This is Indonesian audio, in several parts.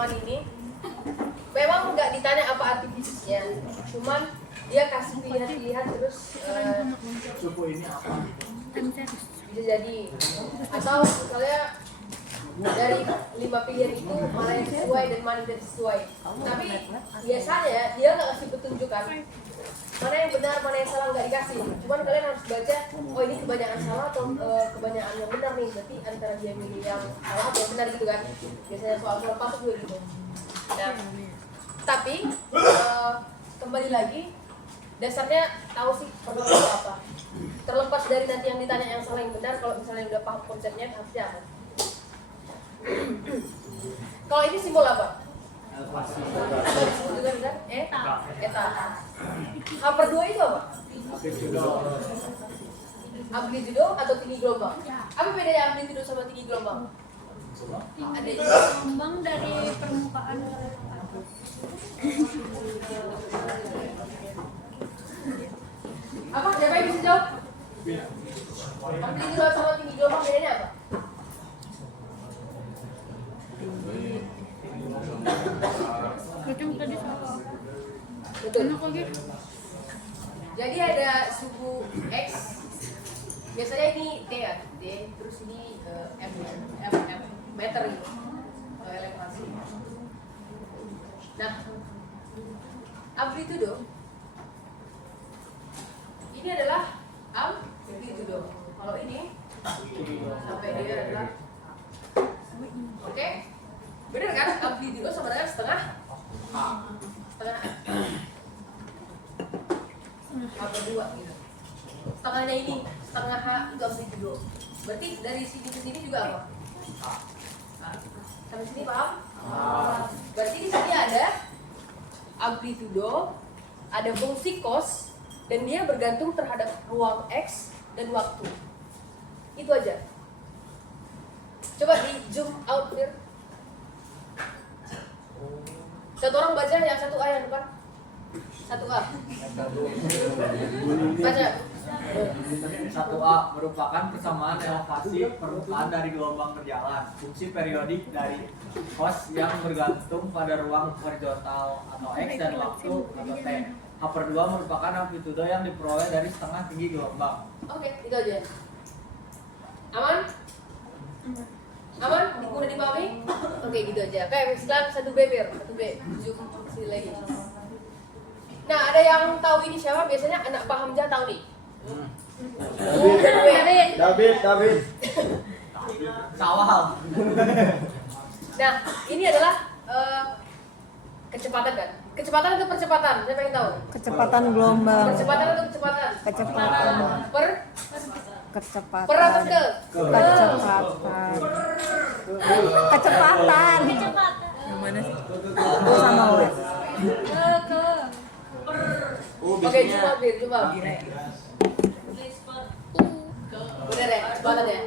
Aman ini memang nggak ditanya apa arti fisiknya, cuman dia kasih pilihan-pilihan terus suku ini apa? bisa jadi, atau misalnya dari 5 pilihan itu mana yang sesuai dan mana yang tidak sesuai. Tapi biasanya dia nggak kasih petunjukan mana yang benar, mana yang salah, nggak dikasih. Cuman kalian harus baca, oh ini kebanyakan salah atau kebanyakan yang benar nih. Berarti antara dia milih yang salah atau yang benar gitu kan. Biasanya soal-soal pasuk juga gitu. Nah, tapi kembali lagi dasarnya tahu sih perlu itu apa. Terlepas dari nanti yang ditanya yang salah yang benar, kalau misalnya udah paham konsepnya harusnya apa. Kalau ini simbol apa? Disebut juga kan? Eta. H/2 itu apa? Amplitudo atau tinggi gelombang. Apa bedanya amplitudo sama tinggi gelombang? Ada Gelombang dari permukaan ke atas. apa? Siapa yang bisa jawab? Amplitudo sama tinggi gelombang bedanya apa? Kucing tadi salah. Betul. Enak lagi. Jadi ada suku X. Biasanya ini T ya, D. Terus ini M, meter gitu. Elevasi. Nah, amplitudo ini adalah amplitudo. Kalau ini sampai dia adalah oke, benar kan? Amplitudo sama dengan setengah H/2 gitu. Setengahnya ini, setengah H itu amplitudo. Berarti dari sini ke sini juga apa? Sampai sini paham? Berarti di sini ada amplitudo, ada fungsi cos, dan dia bergantung terhadap ruang X dan waktu. Itu aja. Coba di zoom out here. Satu orang baca yang satu A yang depan. Satu A. Baca. 1A merupakan persamaan elevasi permukaan dari gelombang berjalan. Fungsi periodik dari cos yang bergantung pada ruang horizontal atau X dan waktu atau T. H/2 merupakan amplitudo yang diperoleh dari setengah tinggi gelombang. Oke, itu aja. Aman? Aman? Udah dipahami? Oke, gitu aja. Oke, sekarang 1B biar 1B. Zoom sini lagi. Nah, ada yang tahu ini siapa? Biasanya anak paham aja tahu nih. David. Sawal. Nah, ini adalah kecepatan kan? Kecepatan atau percepatan? Siapa yang tahu? Kecepatan gelombang. Percepatan atau kecepatan? Kecepatan. Per Kecepatan. per atau ke? Kecepatan. Kecepatan. Aku sama W. Ke. Oke, coba Bir, coba. Bener ya, kecepatan ya?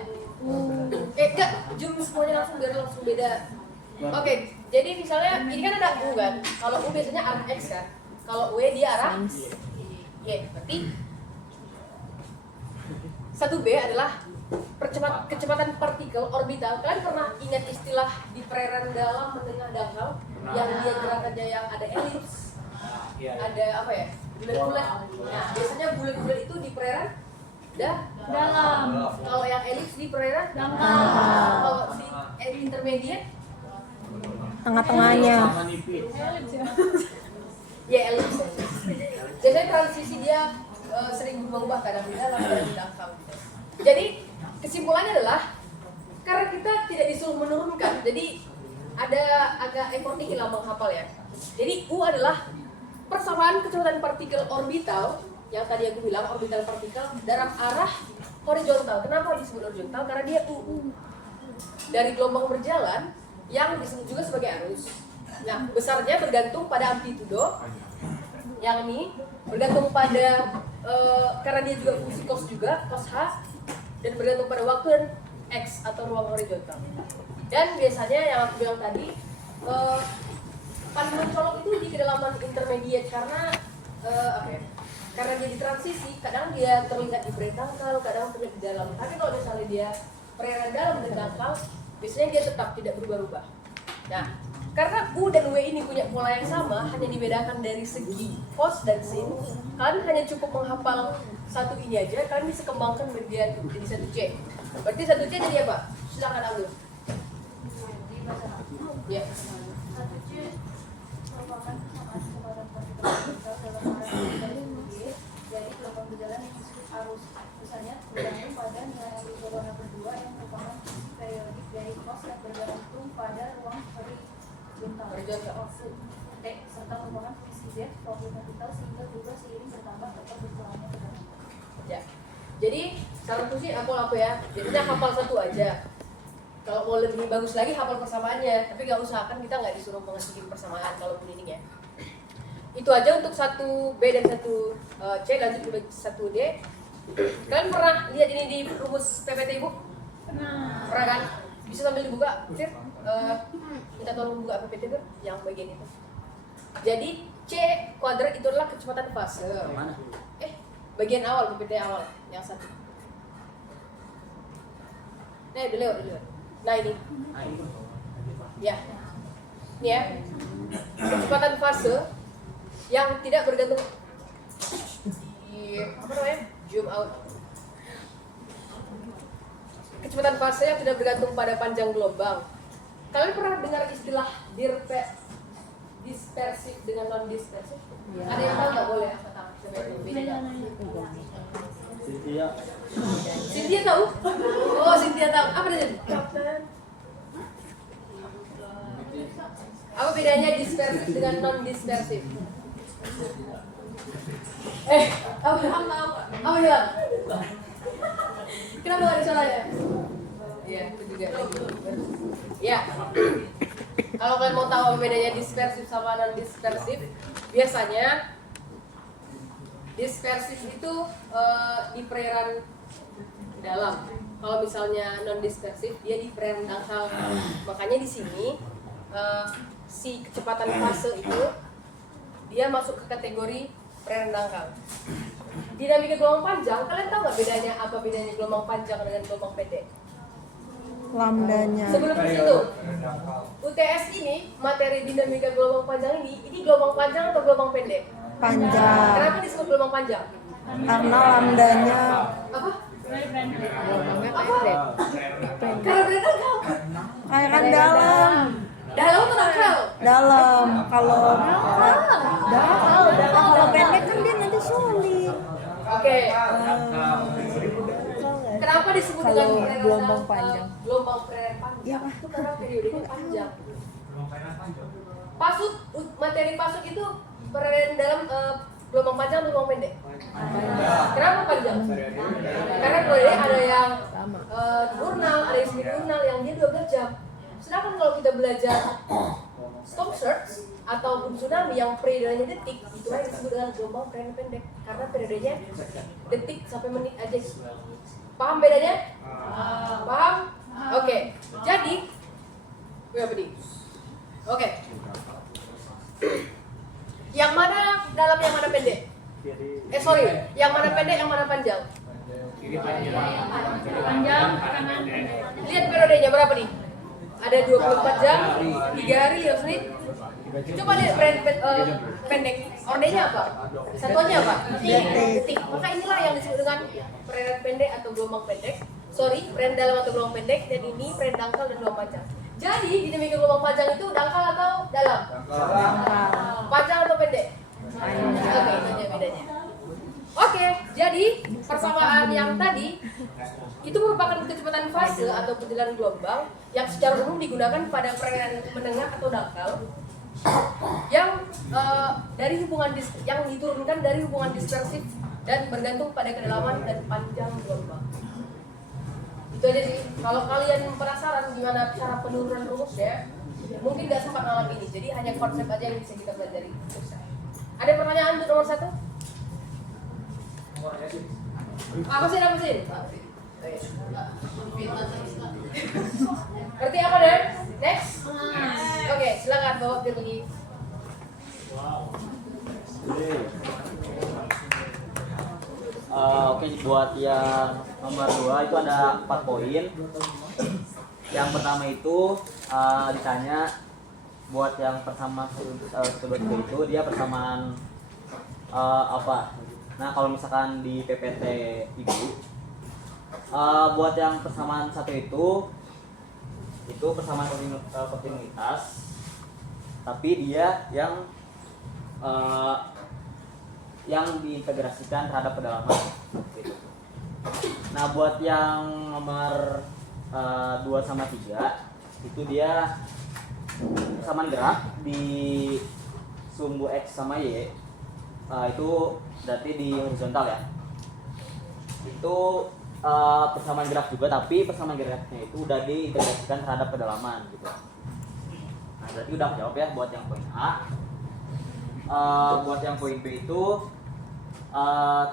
Enggak, zoom semuanya langsung biar langsung beda. Oke, jadi misalnya ini kan ada U kan. Kalau U biasanya arah X kan. Kalau W dia arah Y. Berarti 1B adalah kecepatan partikel orbital. Kalian pernah ingat istilah di perairan dalam menengah dangkal yang dia gerakannya yang ada elips, ada apa ya, bulat-bulat. Nah, biasanya bulat-bulat itu di perairan Dalam. kalau yang elips di perairan Dangkal. kalau di intermediate Tengah-tengahnya. Sama nipis. ya elips. Biasanya transisi dia sering berubah-ubah, kadang di dalam, kadang di dangkal gitu. Jadi kesimpulannya adalah karena kita tidak disuruh menurunkan, jadi ada agak effort dikit lah menghafal ya. Jadi U adalah persamaan kecepatan partikel orbital yang tadi aku bilang, orbital partikel dalam arah horizontal. Kenapa disebut horizontal? Karena dia U dari gelombang berjalan yang disebut juga sebagai arus. Nah, besarnya bergantung pada amplitudo. Yang ini bergantung pada karena dia juga fungsi cos juga, cos H, dan bergantung pada waktu dan X atau ruang horizontal. Dan biasanya yang aku bilang tadi paling mencolok itu di kedalaman intermediate karena apa ya? Karena dia di transisi, kadang dia terlihat di perairan dangkal, kadang terlihat di dalam. Tapi kalau misalnya dia perairan dalam dan dangkal, biasanya dia tetap tidak berubah-ubah. Nah, karena U dan W ini punya pola yang sama, hanya dibedakan dari segi cos dan sin. Kalian hanya cukup menghafal satu ini aja, kalian bisa kembangkan jadi satu C. Berarti satu C jadi apa? Silakan ambil. Ya. Satu C merupakan kecepatan partikel dalam arah G. Jadi gelombang berjalan yang disebut arus. Misalnya bergantung pada nilai amplitude berwarna berdua yang merupakan periodik dari cos yang bergantung pada ruang horizontal waktu T serta merupakan fungsi Z profil kapital sehingga berubah seiring bertambah atau berkurangnya tekanan. Ya. Jadi saran fungsi apa ya? Jadinya hafal satu aja. Kalau mau lebih bagus lagi hafal persamaannya, tapi nggak usah, kan kita nggak disuruh mengasihin persamaan kalau ini ya. Itu aja untuk satu B dan satu C, lanjut ke satu D. Kalian pernah lihat ini di rumus PPT Ibu? Pernah kan? Bisa sambil dibuka, Fir? Minta tolong buka PPT tuh, yang bagian itu. Jadi C kuadrat itu adalah kecepatan fase. Mana? Bagian awal PPT awal, yang satu. Nah, dulu. Nah ini. Ya. Ini ya. Kecepatan fase yang tidak bergantung di apa namanya? Zoom out. Kecepatan fase yang tidak bergantung pada panjang gelombang. Kalian pernah dengar istilah dispersif dengan non dispersif? Ya. Ada yang tahu nggak? Boleh angkat tangan. Siapa yang tahu bedanya? Cynthia tahu? Oh, Cynthia tahu. Apa bedanya? Apa bedanya dispersif dengan non dispersif? Apa bilang? Kenapa nggak disalahnya? Iya, itu juga lagi. Ya. Kalau kalian mau tahu apa bedanya dispersif sama non dispersif, biasanya dispersif itu di perairan dalam. Kalau misalnya non dispersif dia di perairan dangkal. Makanya di sini si kecepatan fase itu dia masuk ke kategori perairan dangkal. Dinamika gelombang panjang, kalian tahu nggak bedanya apa bedanya gelombang panjang dengan gelombang pendek? Lambdanya. Sebelum itu, UTS ini materi dinamika gelombang panjang ini gelombang panjang atau gelombang pendek? Panjang. Kenapa disebut gelombang panjang? Karena lambdanya Apa? Apa? Karena pendek kau. Kayak kan dalam. Dalam atau dangkal? Dalam. Kalau kalau pendek kan dia nanti sulit. Oke. Kenapa disebut dengan Kalau perairan gelombang dangkal? panjang. Gelombang perairan panjang. Ya. Itu karena periodenya panjang. Pasut, materi pasut itu perairan dalam gelombang panjang atau gelombang pendek? Kenapa panjang? Karena periodenya ada yang diurnal, ada yang semi diurnal yang dia 12 jam. Sedangkan kalau kita belajar storm surge atau tsunami yang periodenya detik, itu yang disebut dengan gelombang perairan pendek karena periodenya detik sampai menit aja. Paham bedanya? Paham? Oke. Jadi, berapa nih? Oke. Yang mana dalam, yang mana pendek? Sorry, yang mana pendek, yang mana panjang? Panjang kanan. Lihat periodenya berapa nih? Ada 24 jam, 3 hari, 5 menit. Coba lihat pendek. Ordenya apa? Satuannya apa? Detik. Maka inilah yang disebut dengan perairan pendek atau gelombang pendek. Sorry, perairan dalam atau gelombang pendek. Dan ini perairan dangkal dan gelombang panjang. Jadi dinamika gelombang panjang itu dangkal atau dalam? Panjang atau pendek? Oke, itu aja bedanya. Oke, jadi persamaan yang tadi itu merupakan kecepatan fase atau perjalanan gelombang yang secara umum digunakan pada perairan menengah atau dangkal yang dari hubungan yang diturunkan dari hubungan dispersif dan bergantung pada kedalaman dan panjang gelombang. Itu aja sih. Kalau kalian penasaran gimana cara penurunan rumusnya, mungkin nggak sempat malam ini. Jadi hanya konsep aja yang bisa kita pelajari. Ada pertanyaan untuk nomor 1? Apa sih? Berarti apa deh? Next. Oke, silakan bawa dia pergi. Oke, buat yang nomor 2 itu ada 4 poin. Yang pertama itu ditanya buat yang persamaan kedua itu dia persamaan apa? Nah kalau misalkan di PPT Ibu, buat yang persamaan satu itu persamaan kontinuitas, tapi dia yang diintegrasikan terhadap kedalaman gitu. Nah buat yang nomor 2 sama 3 itu dia persamaan gerak di sumbu X sama Y, itu berarti di horizontal ya. Itu persamaan gerak juga, tapi persamaan geraknya itu udah diintegrasikan terhadap kedalaman gitu. Nah berarti udah jawab ya buat yang poin A. Buat yang poin B itu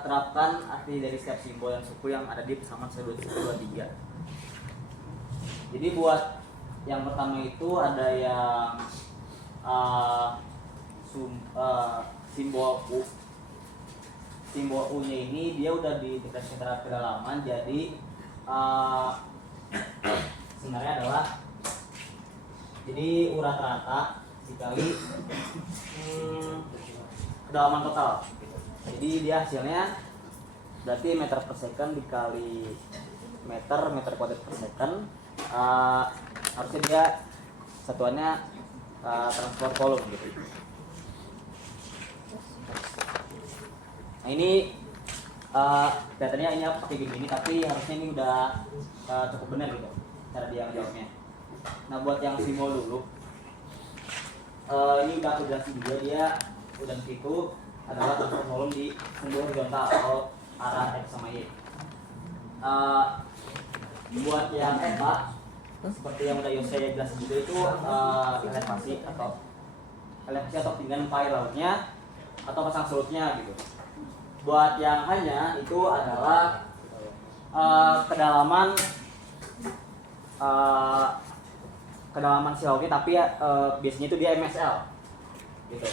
terapkan arti dari setiap simbol yang suku yang ada di persamaan 1, 2, 3. Jadi buat yang pertama itu ada yang simbol U. Simbol U-nya ini dia udah diintegrasi terhadap kedalaman, jadi sebenarnya adalah jadi U rata-rata dikali kedalaman total. Jadi dia hasilnya berarti meter per second dikali meter kuadrat per second. Harusnya dia satuannya transport volume gitu. Nah ini kelihatannya ini pakai gini tapi harusnya ini udah cukup benar gitu cara dia menjawabnya. Nah buat yang simbol dulu, ini udah aku jelasin juga, dia udah itu adalah transport volume di sumbu horizontal atau arah X sama Y. Buat yang ETA seperti yang udah Yose jelasin juga itu elevasi atau ketinggian air lautnya atau pasang surutnya gitu. Buat yang hanya itu adalah kedalaman si lautnya, tapi biasanya itu dia MSL gitu.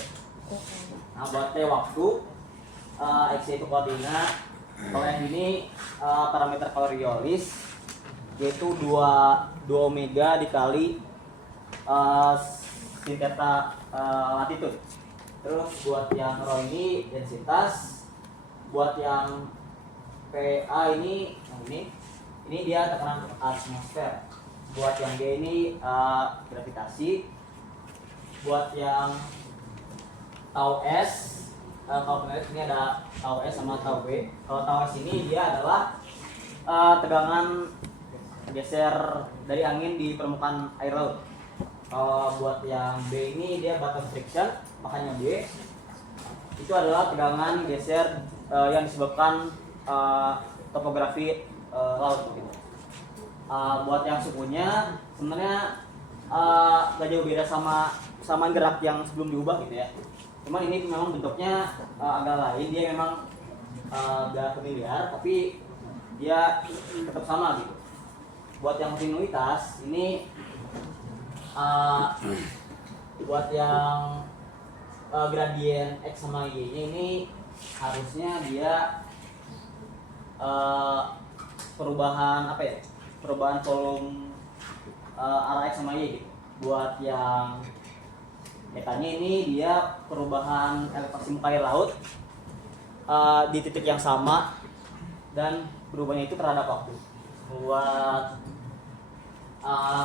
Nah buat T waktu, X itu koordinat, kalau yang ini parameter Coriolis yaitu 2 omega dikali sin theta latitude. Terus buat yang rho ini densitas, buat yang PA ini dia tekanan atmosfer. Buat yang G ini gravitasi. Buat yang tau S, kalau ini ada tau S sama tau B. Kalau tau S ini dia adalah tegangan geser dari angin di permukaan air laut. Kalau buat yang B ini dia bottom friction, makanya B itu adalah tegangan geser yang disebabkan topografi laut gitu. Buat yang sukunya sebenarnya gak jauh beda sama gerak yang sebelum diubah gitu ya. Cuman ini memang bentuknya agak lain, dia memang gak familiar tapi dia tetap sama gitu. Buat yang kontinuitas ini buat yang gradien X sama Y nya ini harusnya dia perubahan volume arah X sama Y gitu. Buat yang etanya ini dia perubahan elevasi muka air laut di titik yang sama dan berubahnya itu terhadap waktu. Buat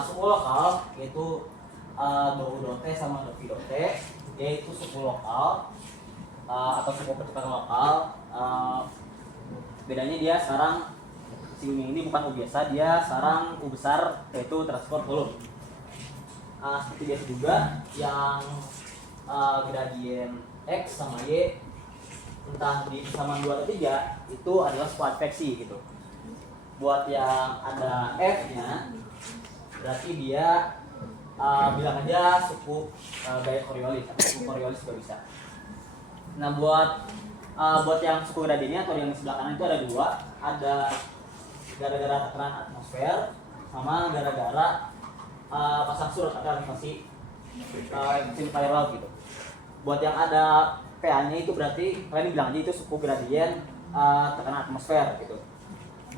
suku lokal yaitu DO-T sama DOV-T, yaitu suku lokal atau suku pertukaran lokal. Bedanya dia sekarang sini ini bukan U biasa, dia sekarang U besar yaitu transport volume. Seperti biasa juga yang gradien X sama Y entah di persamaan 2 atau 3 itu adalah suku adveksi gitu. Buat yang ada F-nya berarti dia bilang aja suku gaya Coriolis atau suku Coriolis juga bisa. Nah buat yang suku gradiennya atau yang di sebelah kanan itu ada 2, ada gara-gara tekanan atmosfer sama gara-gara pasang surut atau elevasi air laut gitu. Buat yang ada PA-nya itu berarti kalian bilang aja itu suku gradien tekanan atmosfer gitu.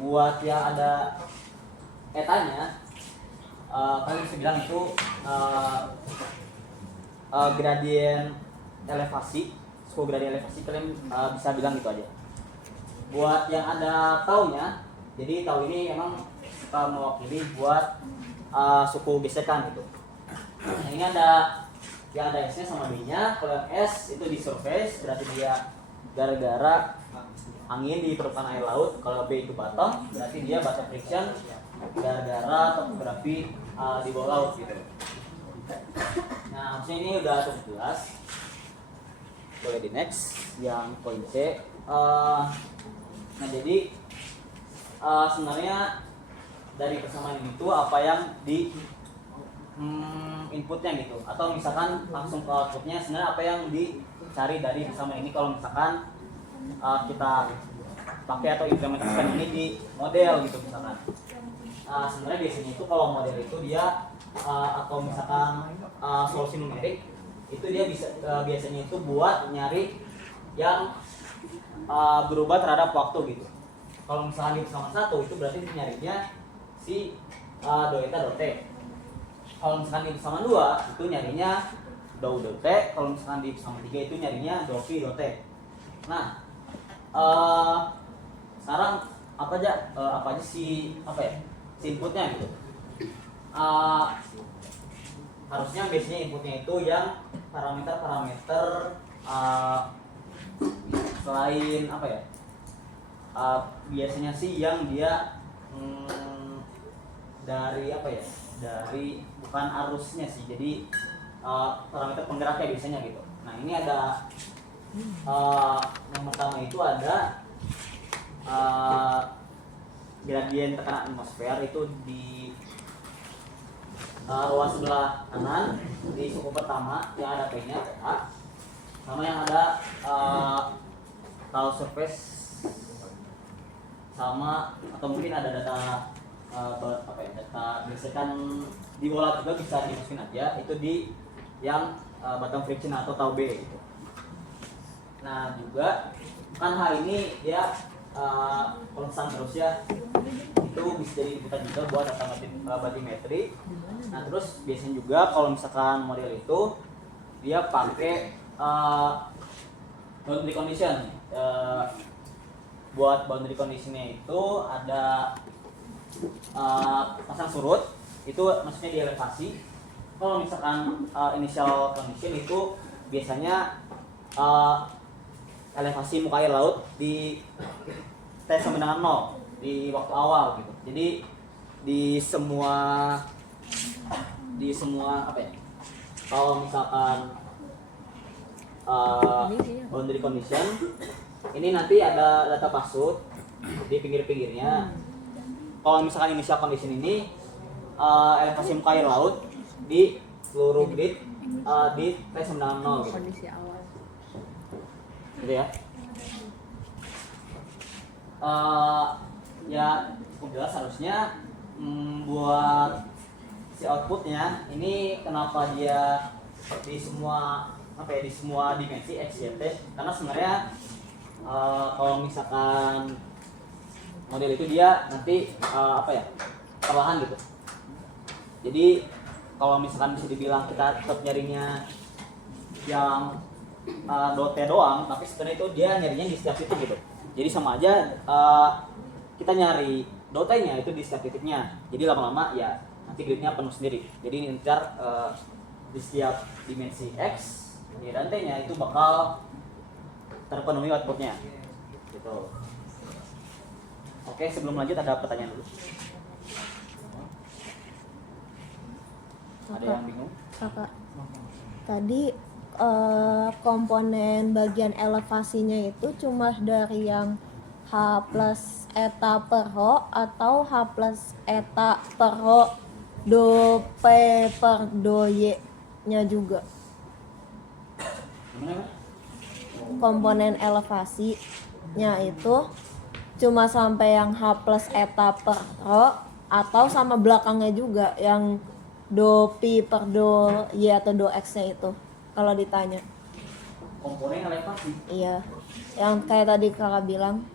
Buat yang ada etanya kalian bisa bilang itu gradien elevasi, suku gradien elevasi, kalian bisa bilang gitu aja. Buat yang ada taunya, jadi tau ini emang suka mewakili buat suku gesekan gitu. Nah, ini ada yang ada S-nya sama B-nya. Kalau yang S itu di surface, berarti dia gara-gara angin di permukaan air laut. Kalau B itu bottom, berarti dia bottom friction gara-gara topografi di bawah laut gitu. Nah, maksudnya ini udah cukup jelas. Boleh di next yang poin C. Nah, jadi sebenarnya dari persamaan itu apa yang di inputnya gitu, atau misalkan langsung ke outputnya, sebenarnya apa yang dicari dari persamaan ini kalau misalkan kita pakai atau implementasikan ini di model gitu misalkan. Sebenarnya biasanya itu kalau model itu dia atau misalkan solusi numerik itu dia bisa biasanya itu buat nyari yang berubah terhadap waktu gitu. Kalau misalkan di persamaan 1 itu berarti nyarinya si do eta do t. Kalau misalkan di persamaan 2 itu nyarinya do t. Kalau misalkan di persamaan 3 itu nyarinya do pi do t. Nah, sekarang apa aja si inputnya gitu. Harusnya biasanya inputnya itu yang parameter selain biasanya sih yang dia dari dari bukan arusnya sih, jadi parameter penggeraknya biasanya gitu. Nah, ini ada yang pertama itu ada gradien tekanan atmosfer itu di ruas sebelah kanan di suku pertama yang ada P-nya A, sama yang ada tau surface, sama atau mungkin ada data data gesekan di bola juga bisa dimasukin aja, itu di yang bottom friction atau tau B gitu. Nah, juga kan hal ini dia konstan terus ya, itu bisa jadi inputan juga buat data batimetri. Nah, terus biasanya juga kalau misalkan model itu dia pakai boundary condition. Buat boundary conditionnya itu ada pasang surut, itu maksudnya di elevasi. Kalau misalkan initial condition itu biasanya elevasi muka air laut di T sama dengan 0 di waktu awal gitu. Jadi di semua kalau misalkan boundary condition ini nanti ada data pasut di pinggir-pinggirnya. Kalau misalkan initial condition ini elevasi muka air laut di seluruh grid di T sama dengan 0 gitu. Kondisi awal. Gitu ya. Ya cukup jelas harusnya. Buat si outputnya ini kenapa dia di semua di semua dimensi X, Y, T, karena sebenarnya kalau misalkan model itu dia nanti perlahan gitu. Jadi kalau misalkan bisa dibilang kita tetap nyarinya yang do T doang, tapi sebenarnya itu dia nyarinya di setiap titik gitu. Jadi sama aja kita nyari do T-nya itu di setiap titiknya. Jadi lama-lama ya nanti gridnya penuh sendiri. Jadi ntar di setiap dimensi X dan T-nya itu bakal terpenuhi outputnya. Gitu. Oke, sebelum lanjut ada pertanyaan dulu. Ada yang bingung? Kakak, tadi komponen bagian elevasinya itu cuma dari yang H plus eta per Rho atau H plus eta per Rho do P per do Y nya juga? Gimana? Komponen elevasinya itu cuma sampai yang H plus eta per Rho atau sama belakangnya juga yang do pi per do Y atau do X nya itu kalau ditanya? Komponen elevasi. Iya, yang kayak tadi kakak bilang.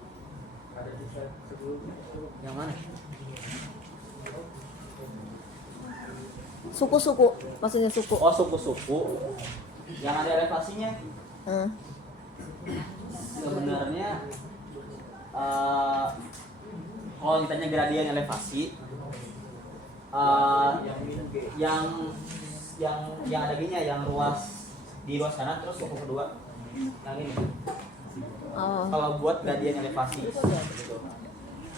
Yang mana? Suku-suku, maksudnya suku. Oh, suku-suku. Yang ada elevasinya Hmm. sebenarnya kalau ditanya gradien elevasi, yang ada gini ya, yang di ruas kanan terus suku kedua yang ini. Oh. Kalau buat gradien elevasi gitu.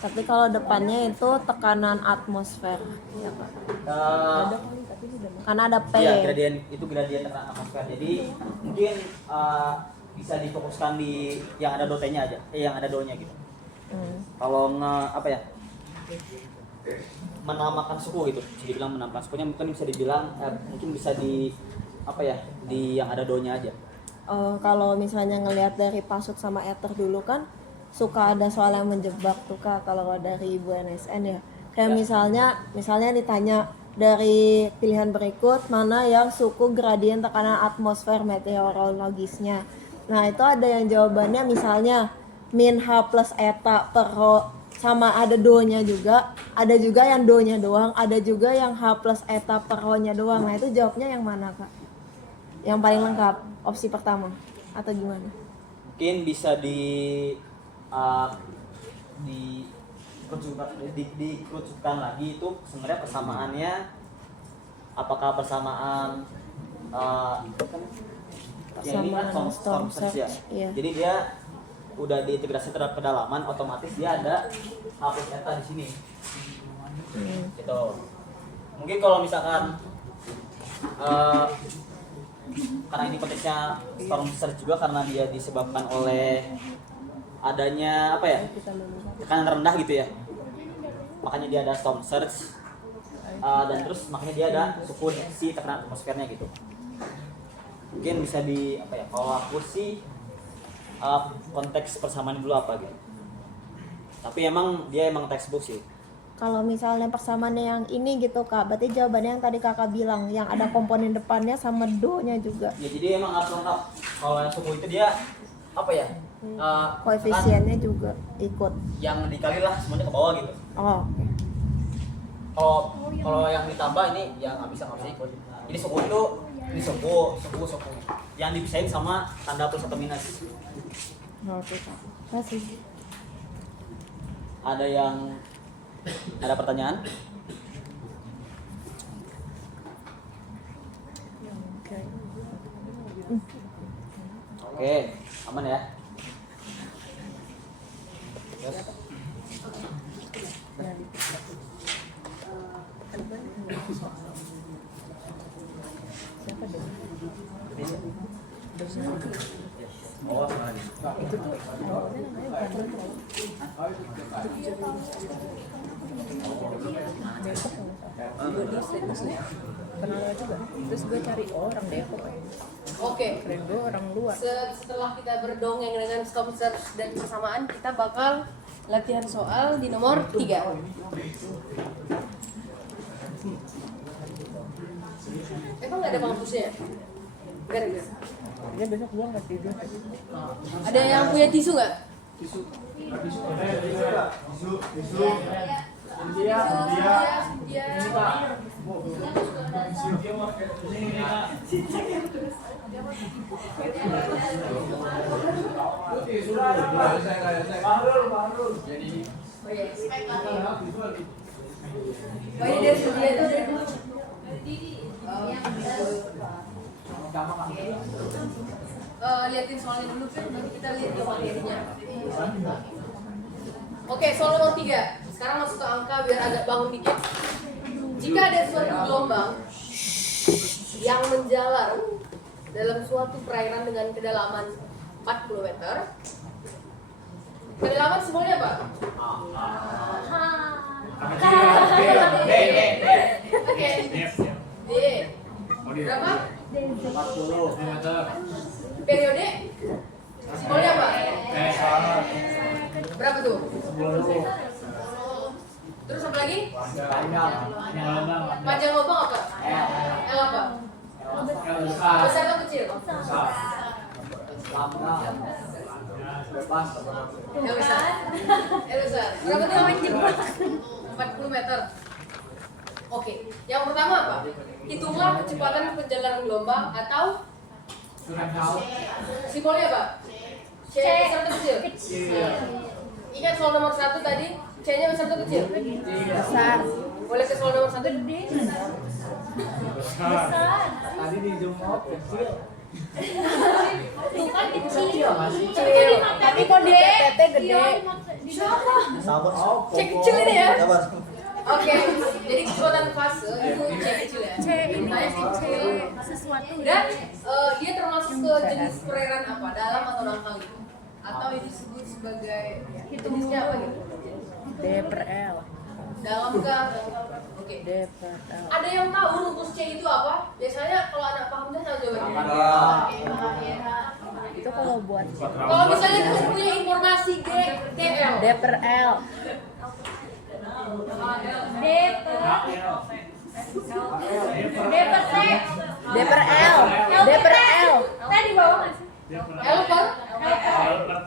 Tapi kalau depannya itu tekanan atmosfer, ya Kak. Karena ada P. Iya, gradien itu gradien tekanan atmosfer. Jadi mungkin bisa difokuskan di yang ada dotenya aja, yang ada do-nya gitu. Kalau menamakan suku gitu, bisa dibilang menamakan sukunya, mungkin bisa dibilang mungkin bisa di yang ada do-nya aja. Kalau misalnya ngelihat dari Pasut sama Ether dulu kan suka ada soal yang menjebak tuh Kak kalau dari Ibu NSN ya. Kayak misalnya ditanya dari pilihan berikut mana yang suku gradien tekanan atmosfer meteorologisnya. Nah, itu ada yang jawabannya misalnya min H plus eta per rho, sama ada do-nya juga, ada juga yang do-nya doang, ada juga yang H plus eta per rho-nya doang. Nah, itu jawabnya yang mana Kak? Yang paling lengkap, opsi pertama atau gimana? Mungkin bisa dikerucutkan lagi itu sebenarnya persamaannya apakah persamaan yang ini kan storm surge ya. Iya. Jadi dia udah diintegrasi terhadap kedalaman, otomatis dia ada hapus eta di sini. Gitu. Mungkin kalau misalkan karena ini konteksnya storm surge juga karena dia disebabkan oleh adanya tekanan rendah gitu ya, makanya dia ada storm surge, dan terus makanya dia ada suku si tekanan atmosfernya gitu. Mungkin bisa kalau aku sih konteks persamaan dulu apa gitu, tapi dia emang textbook sih. Kalau misalnya persamaannya yang ini gitu Kak, berarti jawabannya yang tadi Kakak bilang, yang ada komponen depannya sama do-nya juga. Ya jadi emang harus lengkap. Kalau yang suku itu dia Koefisiennya juga ikut. yang dikali lah semuanya ke bawah gitu. Oh, oke. Kalau yang ditambah ini ya nggak bisa ikut. Jadi suku itu ini suku. Yang dipisahin sama tanda plus atau minus. Oke Kak. Kasih. Ada pertanyaan? Oke, aman ya. Yes. Oh, itu tuh awalnya namanya Kenal juga. Terus gue cari orang Depok. Oke. Keren, gue orang luar. Setelah kita berdongeng dengan storm surge dan persamaan, kita bakal latihan soal di nomor 3. Emang nggak ada penghapusannya? Nggak ada. Dia besok gue nggak tidur. Ada yang punya tisu nggak? Oh iya, dari Cynthia itu dari dulu. Liatin soalnya dulu kan, baru kita lihat ke materinya. Oke, soal nomor 3. Sekarang masuk ke angka biar agak bangun dikit. Jika ada suatu gelombang yang menjalar dalam suatu perairan dengan kedalaman 40 meter, kedalaman semuanya apa? Oke. D. Berapa? 40 meter. Periode simbolnya apa? Berapa tuh? 10. Terus apa lagi? Panjang. Panjang lubang apa? L apa? Besar atau kecil? Lambda. Bebas. Yang besar. Yang besar. Berapa tuh? 40 meter. Oke. Yang pertama apa? Hitunglah kecepatan penjalanan gelombang atau Simbolnya apa? C besar atau kecil? Ingat soal nomor 1 tadi, C-nya besar atau kecil? Besar. Boleh ke soal nomor 1? Besar. Tadi di zoom out kecil. Tuh kan kecil. Kecil. Tapi kok di PPT gede. Siapa? Sabar. C kecil ini ya? Sabar. Oke, jadi kecepatan fase itu C kecil ya? C ini Nah, C kecil. sesuatu. Dan dia termasuk ke jenis perairan apa? Dalam atau dangkal gitu? Atau ini disebut sebagai jenisnya apa gitu? D per L. Dalam kah? Oke. D per L. Ada yang tahu rumus C itu apa? Biasanya kalau anak paham kan tahu jawabannya. Itu kalau buat Kalau misalnya kita punya informasi G, DL. D per L. D per T. D per L. D per L. T di bawah nggak sih? L per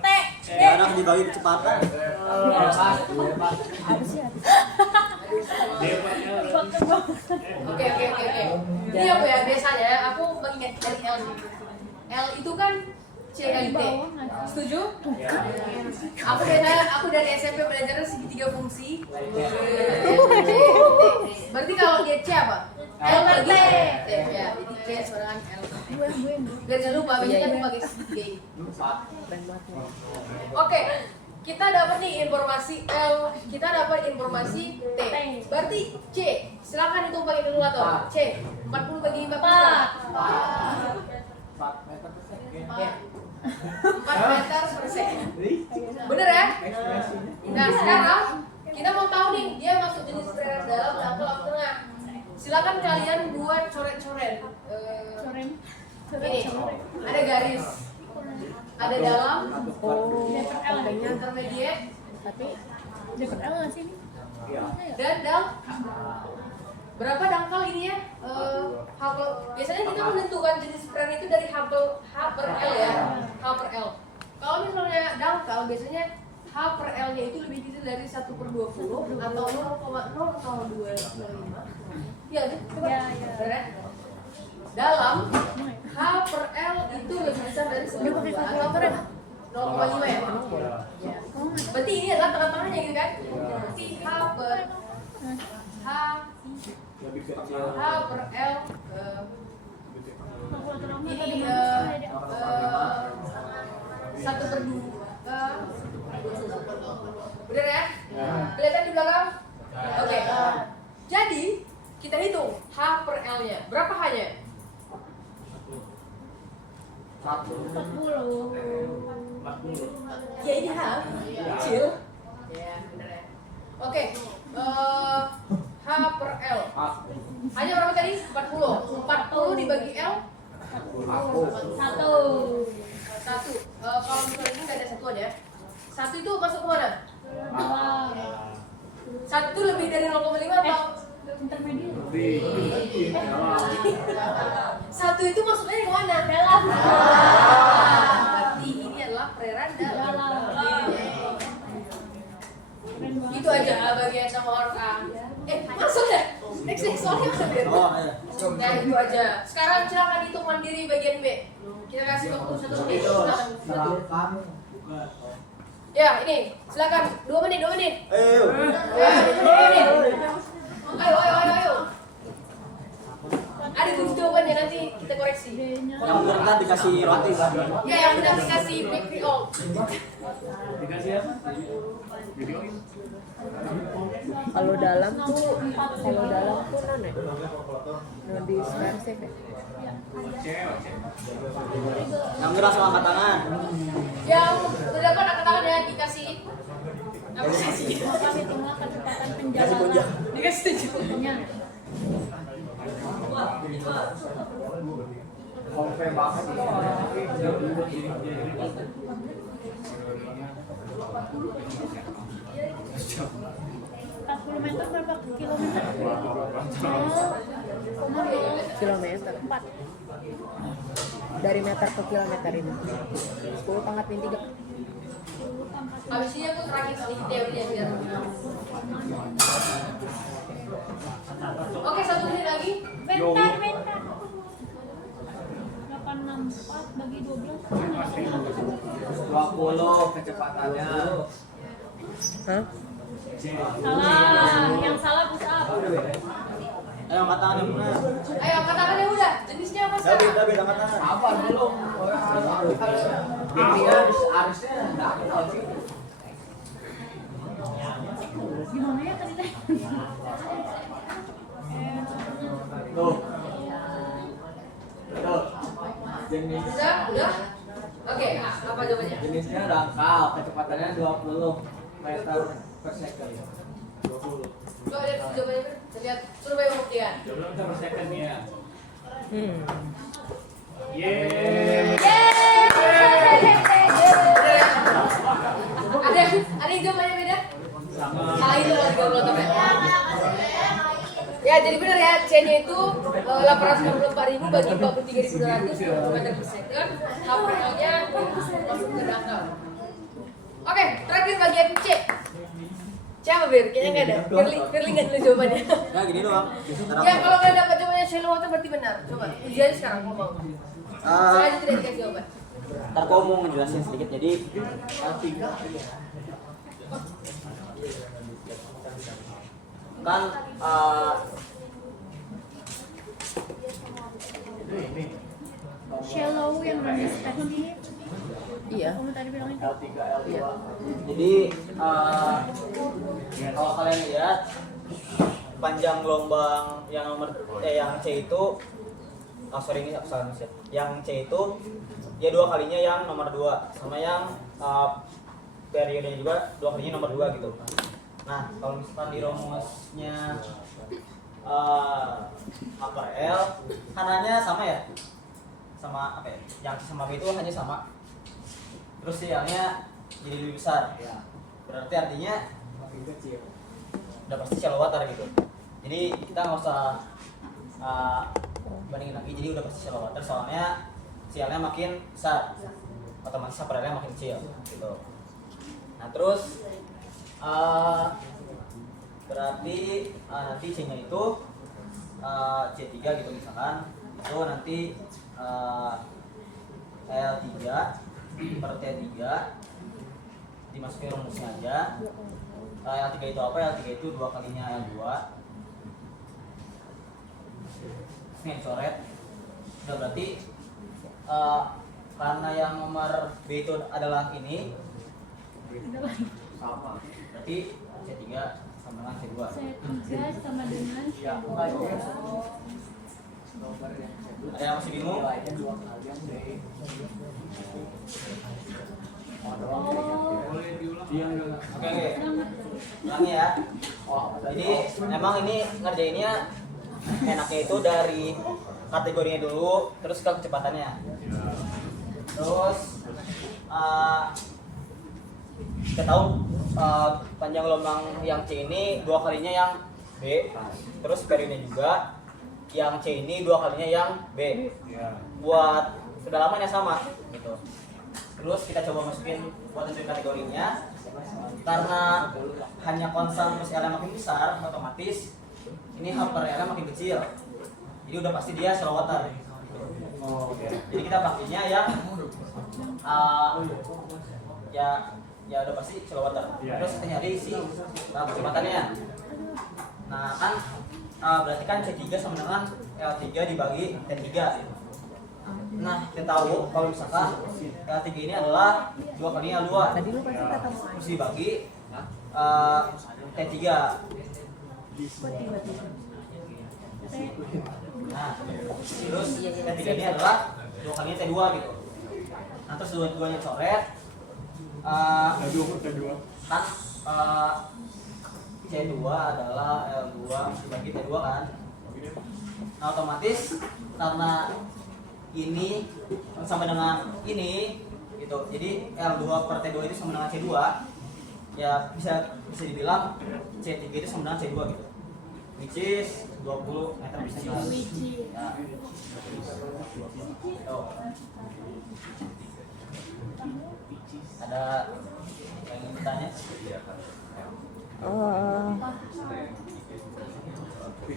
T. Ya, anak dibagi kecepatan. Oke. Ini apa ya biasanya aku mengingat dari L sih. L itu kan CLT. Setuju? Aku dari SMP belajar segitiga fungsi. Berarti kalau dia C apa? L lagi T. Ya, jadi C serangan L. Biar jangan lupa, biasanya kan pakai segitiga ini. Oke, kita dapat nih informasi L, kita dapat informasi T. Berarti C, silakan hitung pakai kalkulator. C, 40 bagi 40. 4 meter per second. Ya. 4 meter per second. Bener ya? Nah sekarang kita mau tahu nih dia masuk jenis perairan dalam atau laut tengah. Silakan kalian buat coret-coret. Ini ada garis, ada dalam, intermediate, Tapi D per L nggak sih ini? dan berapa dangkal ini ya? Hubble. Biasanya kita menentukan jenis perairan itu dari Hubble H per L ya. H per L. Kalau misalnya dangkal biasanya H per L-nya itu lebih kecil dari 1/20 atau 0,00225. Iya, coba. Ya. Bener ya? Dalam H per L itu lebih besar dari 1/2 atau 0,5 ya? Berarti ini adalah tengah-tengahnya gitu kan? Berarti H per Lebih kecil. H per L ini 1/2. Bener ya? Kelihatan di belakang? Oke. Jadi kita hitung H per L-nya. Berapa H-nya? 40. Ya ini H. Kecil. Ya, bener ya. Oke. H per L. Hanya berapa tadi? 40. 40 dibagi L? 1. 1. Kalau misalnya ini nggak ada satuan ya. 1 itu masuk ke mana? Dalam. 1 lebih dari 0,5 atau? Intermediate. 1 itu masuknya ke mana? Dalam. Berarti ini adalah perairan dalam. Dalam. Itu aja bagian nama huruf A. Masuk ya? Next soalnya ada. Oh, ya. Nah itu aja. Sekarang silakan hitung mandiri bagian B. Kita kasih waktu 1 menit. Silakan. Serangkan. Ya ini, silakan 2 menit. Ayo. 2 menit. Ayo. Ada kunci jawabannya nanti kita koreksi. Yang benar dikasih roti kan. Ya yang benar dikasih big all. Dikasih apa? Videoin. kalau dalam tuh non ya? Non dispersif ya? Yang gerak sama angkat tangan. Yang terdapat angkat tangannya dikasih Kasih tengah kecepatan Kasih puncak. penjalanan. dikasih 7. Nya. Kompe banget. 40 meter berapa kilometer? Kilometer 4 dari meter ke kilometer ini 10 pangkat min 3. Habis ini aku terakhir sedikit ya biar. Oke 1 menit lagi. Bentar. 8 64 bagi 12. 20 kecepatannya. Hah? Salah, yang salah push up. Ayo angkat tangan yang benar. Ayo angkat tangannya udah. Jenisnya apa sih? David angkat tangan. Apa belum? Bimbingan harusnya enggak sih. Gimana ya tadi teh? Tuh. Tuh. Jenis Udah? Oke, apa jawabannya? jenisnya dangkal, kecepatannya 20 meter per second. 20. Coba lihat jawabannya, lihat survei pembuktian. 20 meter per second ya. Hmm. Yeay. Ada yang jawabannya beda? Sama. Salah itu loh 30 meter. Ya, jadi benar ya, C-nya itu 864.000 bagi 43.200 meter per second. HPL-nya masuk ke dangkal. Oke, terakhir bagian C. C apa, Bir? Kayaknya nggak ada. Firly nggak ada jawabannya. Nah gini doang. Ya, kalau kalian dapat jawabannya shallow water berarti benar. Coba, uji aja sekarang, mau mau. Saya aja tidak dikasih jawaban. Ntar kau mau ngejelasin sedikit jadi kan Shallow yang rendah teknik. Iya. Kamu tadi bilang itu. L3, L2. jadi kalau kalian lihat panjang gelombang yang yang C itu sorry ini kesalahan sih. Yang C itu dia 2 kalinya yang nomor 2 sama yang periodenya juga 2 kalinya nomor 2 gitu. Nah, kalau misalkan di rumusnya upper L kanannya sama ya? Sama apa ya? Yang C sama B itu hanya sama. Terus sialnya jadi lebih besar. Ya, Berarti artinya makin kecil. udah pasti shallow water gitu. Jadi kita nggak usah bandingin lagi. Jadi udah pasti shallow water soalnya sialnya makin besar, otomatis upper L-nya makin kecil gitu. Nah terus berarti nanti C-nya itu C3 gitu misalkan itu nanti L3 per T3 dimasukin rumusnya aja. L3 itu apa? L3 itu 2 kalinya L2. Ini dicoret. Udah berarti karena yang nomor B itu adalah ini Sama. berarti C3 sama dengan C2. C3 sama dengan Ya, C2. nomor yang kedua. Ada yang masih bingung? Nilainya 2 kali yang D. Iya, Oke. Ulangi ya. Oh, Jadi emang ini ngerjainnya enaknya itu dari kategorinya dulu, terus ke kecepatannya. Terus kita tahu panjang gelombang yang C ini 2 kalinya yang B, terus periodenya juga yang C ini 2 kalinya yang B. Buat kedalamannya sama gitu. Terus kita coba masukin buat tentuin kategorinya. Karena hanya konstan terus L makin besar, otomatis ini upper L makin kecil. Jadi udah pasti dia shallow water. Jadi kita pakainya yang ya udah pasti shallow water. Terus kita nyari si kecepatannya. Nah kan berarti kan C3 sama dengan L3 dibagi T3. Nah kita tahu kalau misalkan L3 ini adalah 2 kalinya L2. Tadi lu pasti kata mau Terus dibagi T3. Nah, terus T3 ini adalah 2 kalinya T2 gitu. Nah, terus dua-duanya coret. Kan C2 adalah L2 dibagi T2 kan. Nah, otomatis karena ini sama dengan ini gitu. Jadi L2 per T2 itu sama dengan C2. Ya bisa dibilang C3 itu sama dengan C2 gitu. Which is 20 meter per second. Ya. Tuh. Ada yang ingin bertanya?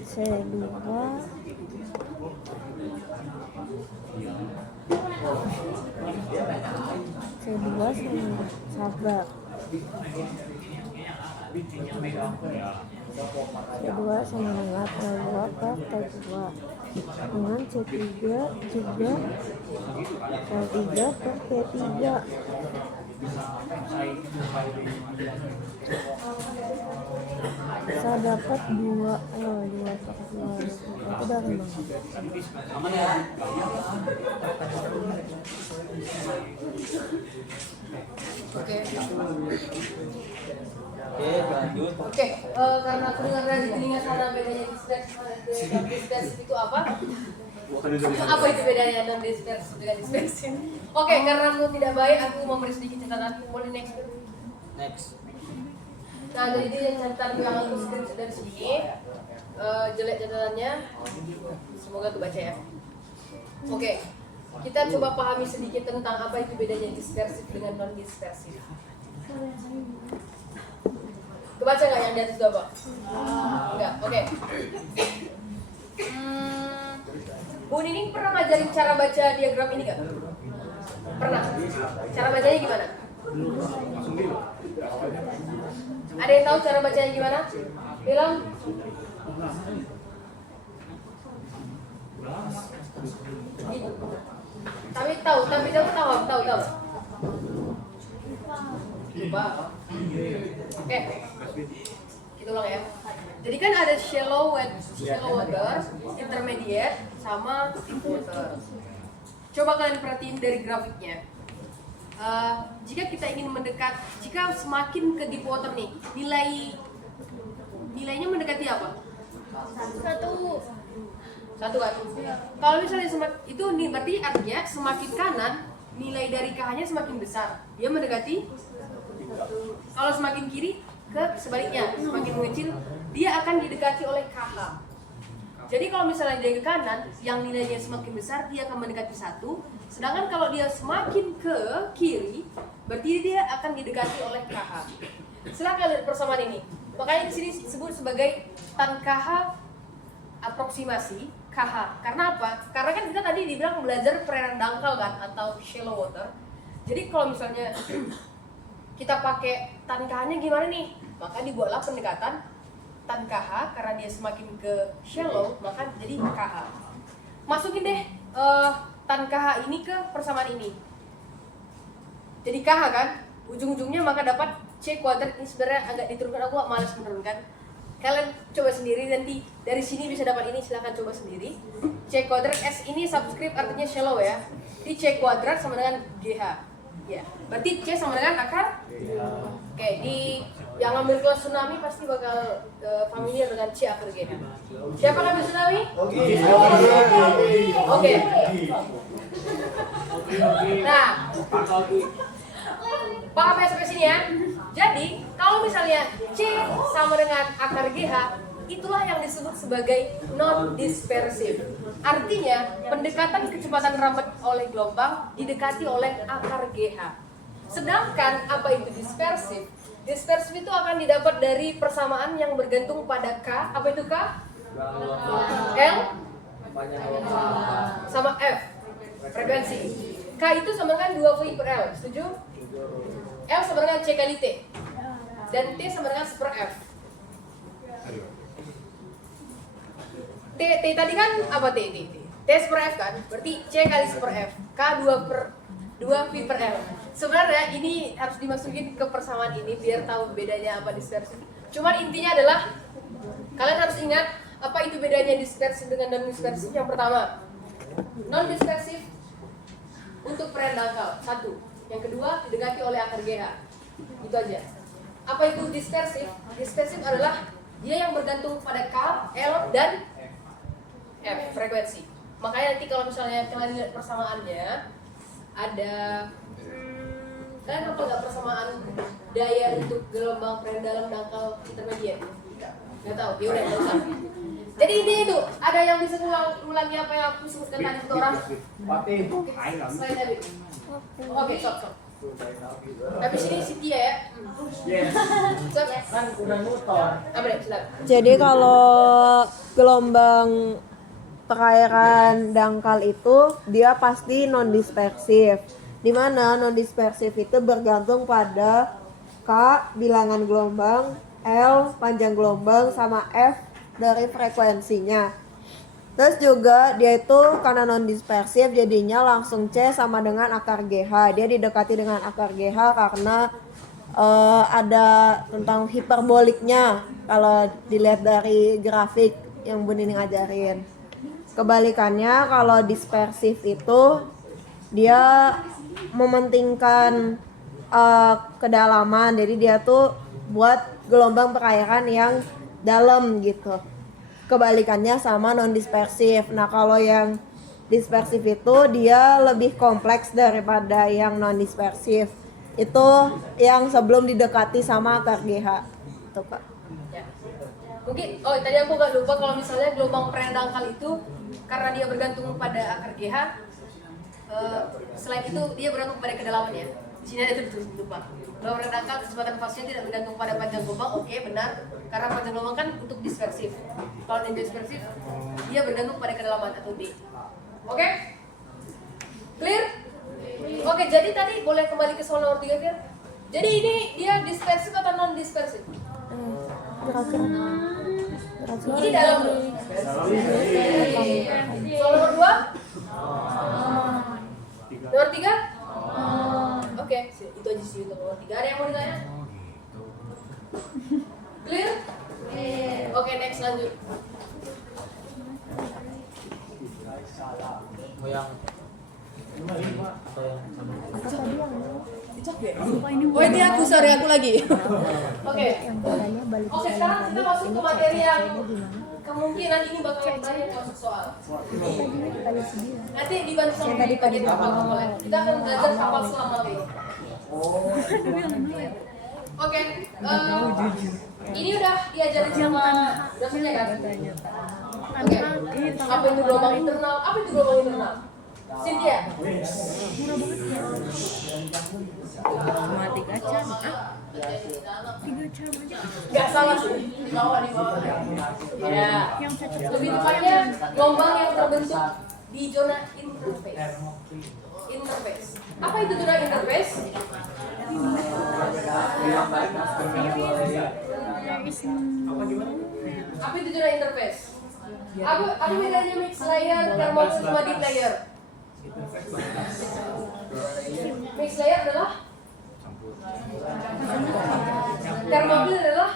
C2 C2 sama sabar. C2 sama dengan L2 per T2 dengan C3 juga L3 per T3. Bisa dapat 2L2 per 2. Itu dari mana? Aman ya? Oke. Oke, lanjut. Oke, karena aku dengar dari telinga sana bedanya dispersif itu apa? Apa itu bedanya non dispersif dengan dispersif? Oke, karena aku tidak baik, aku memberi sedikit catatan. Boleh next. Next. Nah, jadi dia yang catatan yang aku screenshot dari sini, jelek catatannya. Semoga kebaca ya. Oke, kita coba pahami sedikit tentang apa itu bedanya dispersif dengan non dispersif. Kebaca nggak yang di atas gambar? Enggak, oke. Bu Nining pernah ngajarin cara baca diagram ini nggak? Pernah. Cara bacanya gimana? Ada yang tahu cara bacanya gimana? Bilang. Gitu. Tapi tahu. Lupa. Oke. Kita ulang ya. Jadi kan ada shallow water, intermediate, sama deep water. Coba kalian perhatiin dari grafiknya. Jika kita ingin mendekat, jika semakin ke deep water nih, nilainya mendekati apa? Satu kan? Kalau misalnya itu nih berarti artinya semakin kanan nilai dari KH-nya semakin besar, dia mendekati. Kalau semakin kiri ke sebaliknya, semakin mengecil, dia akan didekati oleh KH. Jadi kalau misalnya dia ke kanan, yang nilainya semakin besar, dia akan mendekati 1. Sedangkan kalau dia semakin ke kiri, berarti dia akan didekati oleh KH. Silakan lihat persamaan ini. Makanya di sini disebut sebagai tan KH aproksimasi KH. Karena apa? Karena kan kita tadi dibilang belajar perairan dangkal kan, atau shallow water. Jadi kalau misalnya kita pakai tan KH-nya gimana nih? Maka dibuatlah pendekatan tan KH karena dia semakin ke shallow, maka jadi KH. Masukin deh tan KH ini ke persamaan ini. Jadi KH kan, ujung-ujungnya maka dapat C kuadrat. Ini sebenarnya agak diturunkan, aku malas menurunkan. Kalian coba sendiri, nanti dari sini bisa dapat ini, silahkan coba sendiri. C kuadrat, S ini subscript artinya shallow ya. Di C kuadrat sama dengan GH. Ya, berarti C sama dengan akar. Oke, di yang ngambil kelas tsunami pasti bakal familiar dengan C akar GH. Siapa ngambil tsunami? Oke. Nah, paham ya sampai sini ya? Jadi, kalau misalnya C sama dengan akar GH, itulah yang disebut sebagai non-dispersif. Artinya, pendekatan kecepatan rambat oleh gelombang didekati oleh akar GH. Sedangkan, apa itu dispersif? Dispersif itu akan didapat dari persamaan yang bergantung pada K. Apa itu K? L sama F, frekuensi. K itu sama dengan 2V per L, setuju? L sama dengan C kali T, dan T sama dengan 1 per F. T tadi kan apa T? T 1 per F kan, berarti C kali 1 per F, K 2 V per L. Sebenarnya ini harus dimasukin ke persamaan ini biar tahu bedanya apa dispersif. Cuman intinya adalah kalian harus ingat apa itu bedanya dispersif dengan non dispersif. Yang pertama, non dispersif untuk perairan dangkal, 1. Yang kedua, didekati oleh akar GH. Itu aja. Apa itu dispersif? Dispersif adalah dia yang bergantung pada K, L, dan F, frekuensi. Makanya nanti kalau misalnya kalian lihat persamaannya, ada kalian apa nggak persamaan daya untuk gelombang perairan dalam dangkal intermediate? Nggak tahu, ya udah nggak usah. Jadi intinya itu, ada yang bisa ulangi apa yang aku sebutkan tadi untuk orang? Selain dari oke, stop. Tapi sini Cynthia ya. Stop. Kan udah nutor. Apa deh, silakan. Jadi kalau gelombang perairan dangkal itu dia pasti non dispersif. Dimana non dispersif itu bergantung pada K bilangan gelombang, L panjang gelombang, sama F dari frekuensinya. Terus juga dia itu karena non dispersif jadinya langsung C sama dengan akar GH. Dia didekati dengan akar GH karena ada tentang hiperboliknya kalau dilihat dari grafik yang Bu Nining ajarin. Kebalikannya kalau dispersif itu dia mementingkan kedalaman, jadi dia tuh buat gelombang perairan yang dalam gitu. Kebalikannya sama non dispersif. Nah kalau yang dispersif itu dia lebih kompleks daripada yang non dispersif. Itu yang sebelum didekati sama akar GH. Tuh Kak. Ya. Mungkin, tadi aku nggak lupa kalau misalnya gelombang perairan dangkal itu karena dia bergantung pada akar GH, selain itu dia bergantung pada kedalamannya. Di sini ada tulis lupa. Gelombang perairan dangkal kecepatan pasnya tidak bergantung pada panjang gelombang, oke benar, karena panjang gelombang kan untuk dispersif. Kalau non dispersif dia bergantung pada kedalaman atau D. Oke? Clear? Oke, jadi tadi boleh kembali ke soal nomor 3 Fir. Jadi ini dia dispersif atau non dispersif? Ini dalam loh. Soal nomor 2? Nomor 3? Oke, itu aja sih untuk nomor 3. Ada yang mau ditanya? Clear? Oke, next lanjut. Mau yang atau yang Oh ini aku, sorry aku lagi. Oke. yang katanya balik Oke, sekarang kita masuk ke materi yang kemungkinan ini bakal banyak masuk soal. Nanti dibantu sama bagian kapal-kapal. Kita akan belajar kapal selam nanti. Oke. Ini udah diajarin sama dosennya kan? Oke. Apa itu gelombang internal? Apa itu gelombang internal? Cynthia. Mati kaca. 3 jam aja. Gak salah sih. Di bawah. Ya. yang satu Lebih tepatnya gelombang yang terbentuk di zona interface. Interface. Apa itu zona interface? Apa itu zona interface? Apa bedanya mix layer, thermofil sama deep layer? Mix layer adalah thermofil adalah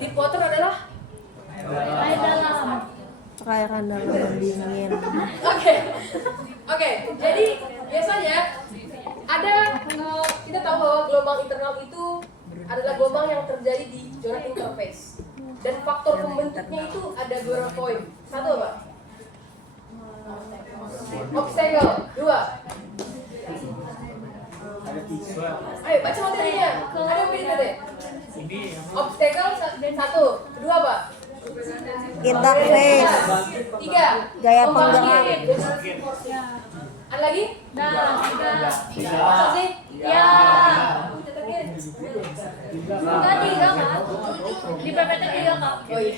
deep water adalah air dalam. Perairan dalam yang dingin. Oke. Jadi biasanya ada kita tahu bahwa gelombang internal itu adalah gelombang yang terjadi di zona interface. Dan faktor pembentuknya itu ada beberapa poin. Satu apa? Obstacle. 2. Ayo baca materinya. Ada yang beda deh. Obstacle 1. 2 apa? Interface. 3. Gaya penggerak. Ada lagi? Masa sih? Ya. Tadi enggak Kak? Di PPT 3 Kak. Oh iya.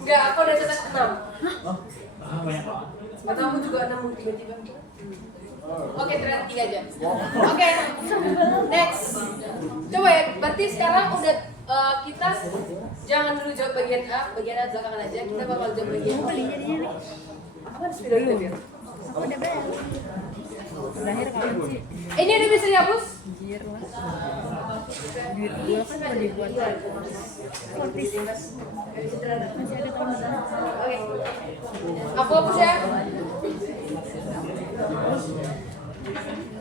Enggak, aku udah catat 6. Kamu juga 6 tiba-tiba. Oke, ternyata 3 aja. Oke. Next. Coba ya, berarti sekarang udah kita jangan dulu jawab bagian A belakangan aja. Kita bakal jawab bagian B. Apa sih dulu? Aku udah bayar. Terakhir kapan sih? Ini udah bisa dihapus? Anjir lah. Duit gua kan mau dibuat fortis. Masih ada tahun depan. Oke. Aku hapus ya.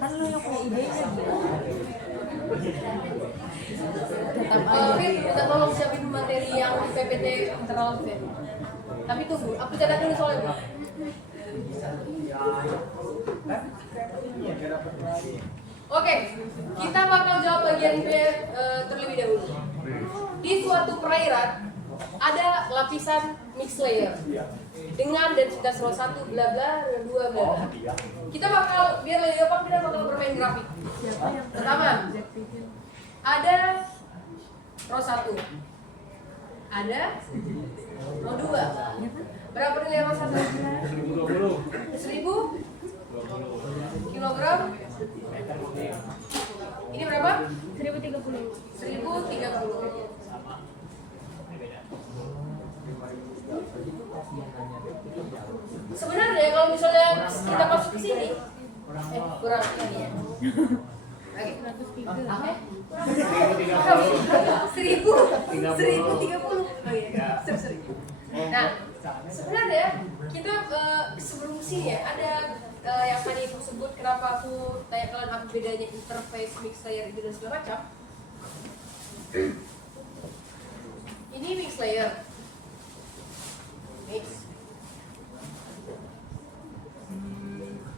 Kan lu yang punya idenya gitu. Fit, kita tolong siapin materi yang PPT internal Fit. Tapi tunggu, aku catat dulu soalnya. Oke, kita bakal jawab bagian B terlebih dahulu. Di suatu perairan ada lapisan mixed layer dengan densitas rho 1 bla bla 2 bla bla. Kita bakal biar lebih gampang kita bakal bermain grafik. Pertama, ada rho 1. Ada 02. Berapa nilai massa satu? 1000 kilogram. Ini berapa? 1030. 1030. Sebenarnya kalau misalnya kita masuk ke sini, kurang ini ya. Oke. 1030. Oh iya. Seribu. Nah, sebenarnya kita sebelum sini ya ada yang tadi aku sebut kenapa aku tanya kalian apa bedanya interface, mix layer itu dan segala macam. Ini mix layer. Mix.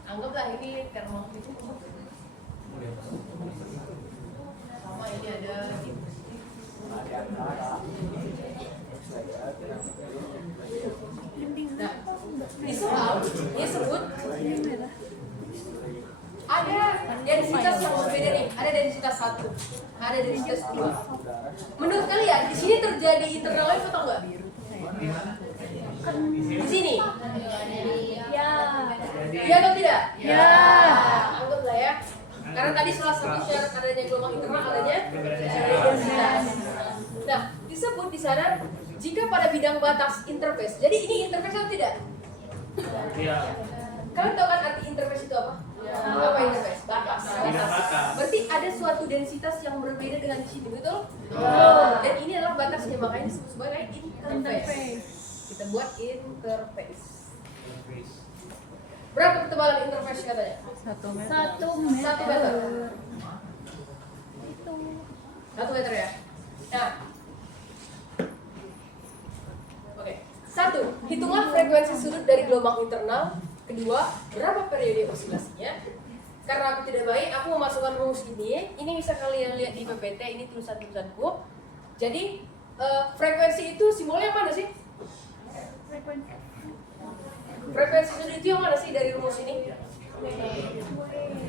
Anggaplah ini thermal itu. Sama ini ada nah, di soal dia sebut ada densitas yang berbeda nih, ada densitas 1, ada densitas 2. Menurut kalian di sini terjadi internal wave atau enggak? Di sini? Ya. Iya atau tidak? Ya. Anggaplah ya. Karena tadi salah satu syarat adanya gelombang internal adanya densitas. Nah, disebut di sana jika pada bidang batas interface. Jadi ini interface atau tidak? Iya. Kalian tahu kan arti interface itu apa? Apa interface? Batas. Berarti ada suatu densitas yang berbeda dengan di sini, betul? Dan ini adalah batasnya, makanya disebut sebagai interface. Kita buat interface. Berapa ketebalan interface katanya? 1 meter. 1 meter. 1 meter ya. Nah, oke. 1. Hitunglah frekuensi sudut dari gelombang internal. Kedua, berapa periode osilasinya? Karena aku tidak baik, aku memasukkan rumus ini. Ini bisa kalian lihat di PPT. Ini tulisan-tulisanku. Jadi frekuensi itu simbolnya mana sih? Frekuensi sudut itu yang mana sih dari rumus ini?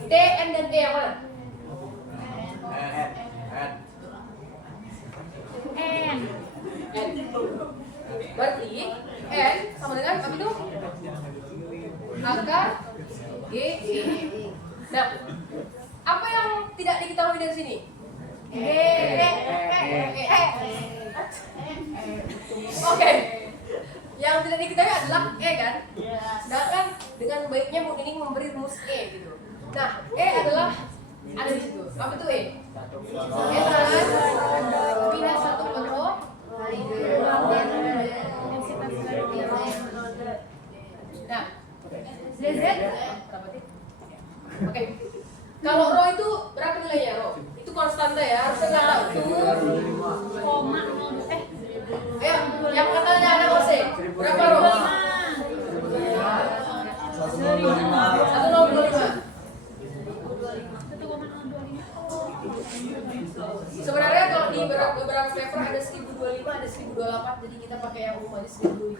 T, N, dan E yang mana? N. N. Berarti N sama dengan apa itu? Akar G, E. Nah, apa yang tidak diketahui dari sini? Oke. Yang tidak diketahui adalah E kan? Sedangkan dengan baiknya Bu Nining memberi rumus E gitu. Nah, E adalah ada di situ. Apa itu E? E adalah minus 1 per rho. Nah, DZ berapa sih? Oke. Kalau rho itu berapa nilainya rho? Itu konstanta ya, harusnya nggak tahu. Itu Koma. ayo, yang katanya ada OC. Berapa rho? 1025. Sebenarnya kalau di beberapa paper ada 1025, ada 1028, jadi kita pakai yang umum aja 1025.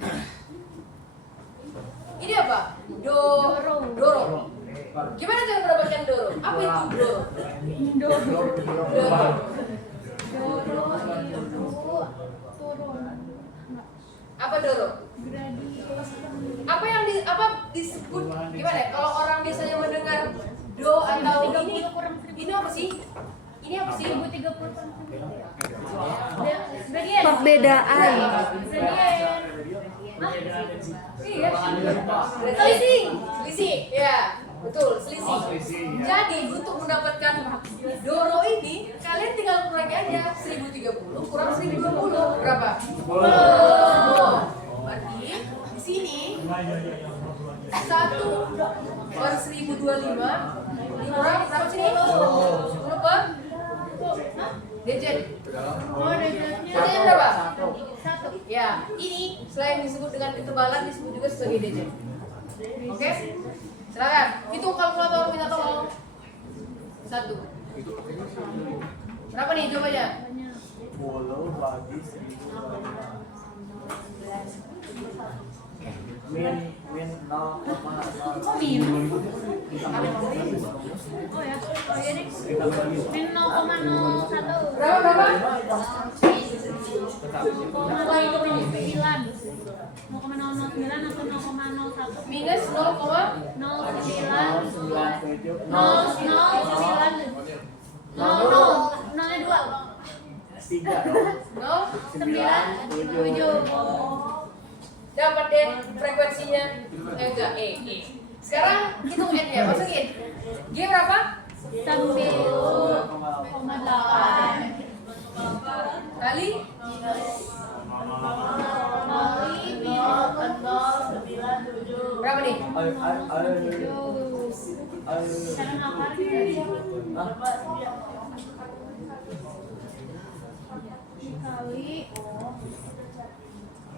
Ini apa? Doro. Gimana cara mendapatkan doro? Apa itu doro? Doro itu apa doro? Apa yang disebut gimana ya? Kalau orang biasanya mendengar do atau ini apa sih? Ini apa sih? 1030. Perbedaan. Iya. Selisih. Ya, betul, selisih. Jadi untuk mendapatkan doro ini, kalian tinggal kurangi aja 1030 kurang 1020 berapa? 10. Berarti di sini 1/1025 dikurang berapa sini? 10 per DJ. DJ berapa? 1. Ya, ini selain disebut dengan ketebalan disebut juga sebagai DJ. Oke? Silakan. Hitung kalkulator minta tolong. 1. Berapa nih jawabannya? 10 bagi 1000. min 0,0 Oh minus. Oh ya, oh iya nih. Min 0,01. Berapa? 0,09 atau 0,01 Minus 0,0 nolnya 2 3 dong. 9,7. dapat deh frekuensinya. Enggak, E. Sekarang hitung N-nya, masukin. G berapa? 9,8 Kali berapa nih? sekarang apa dikali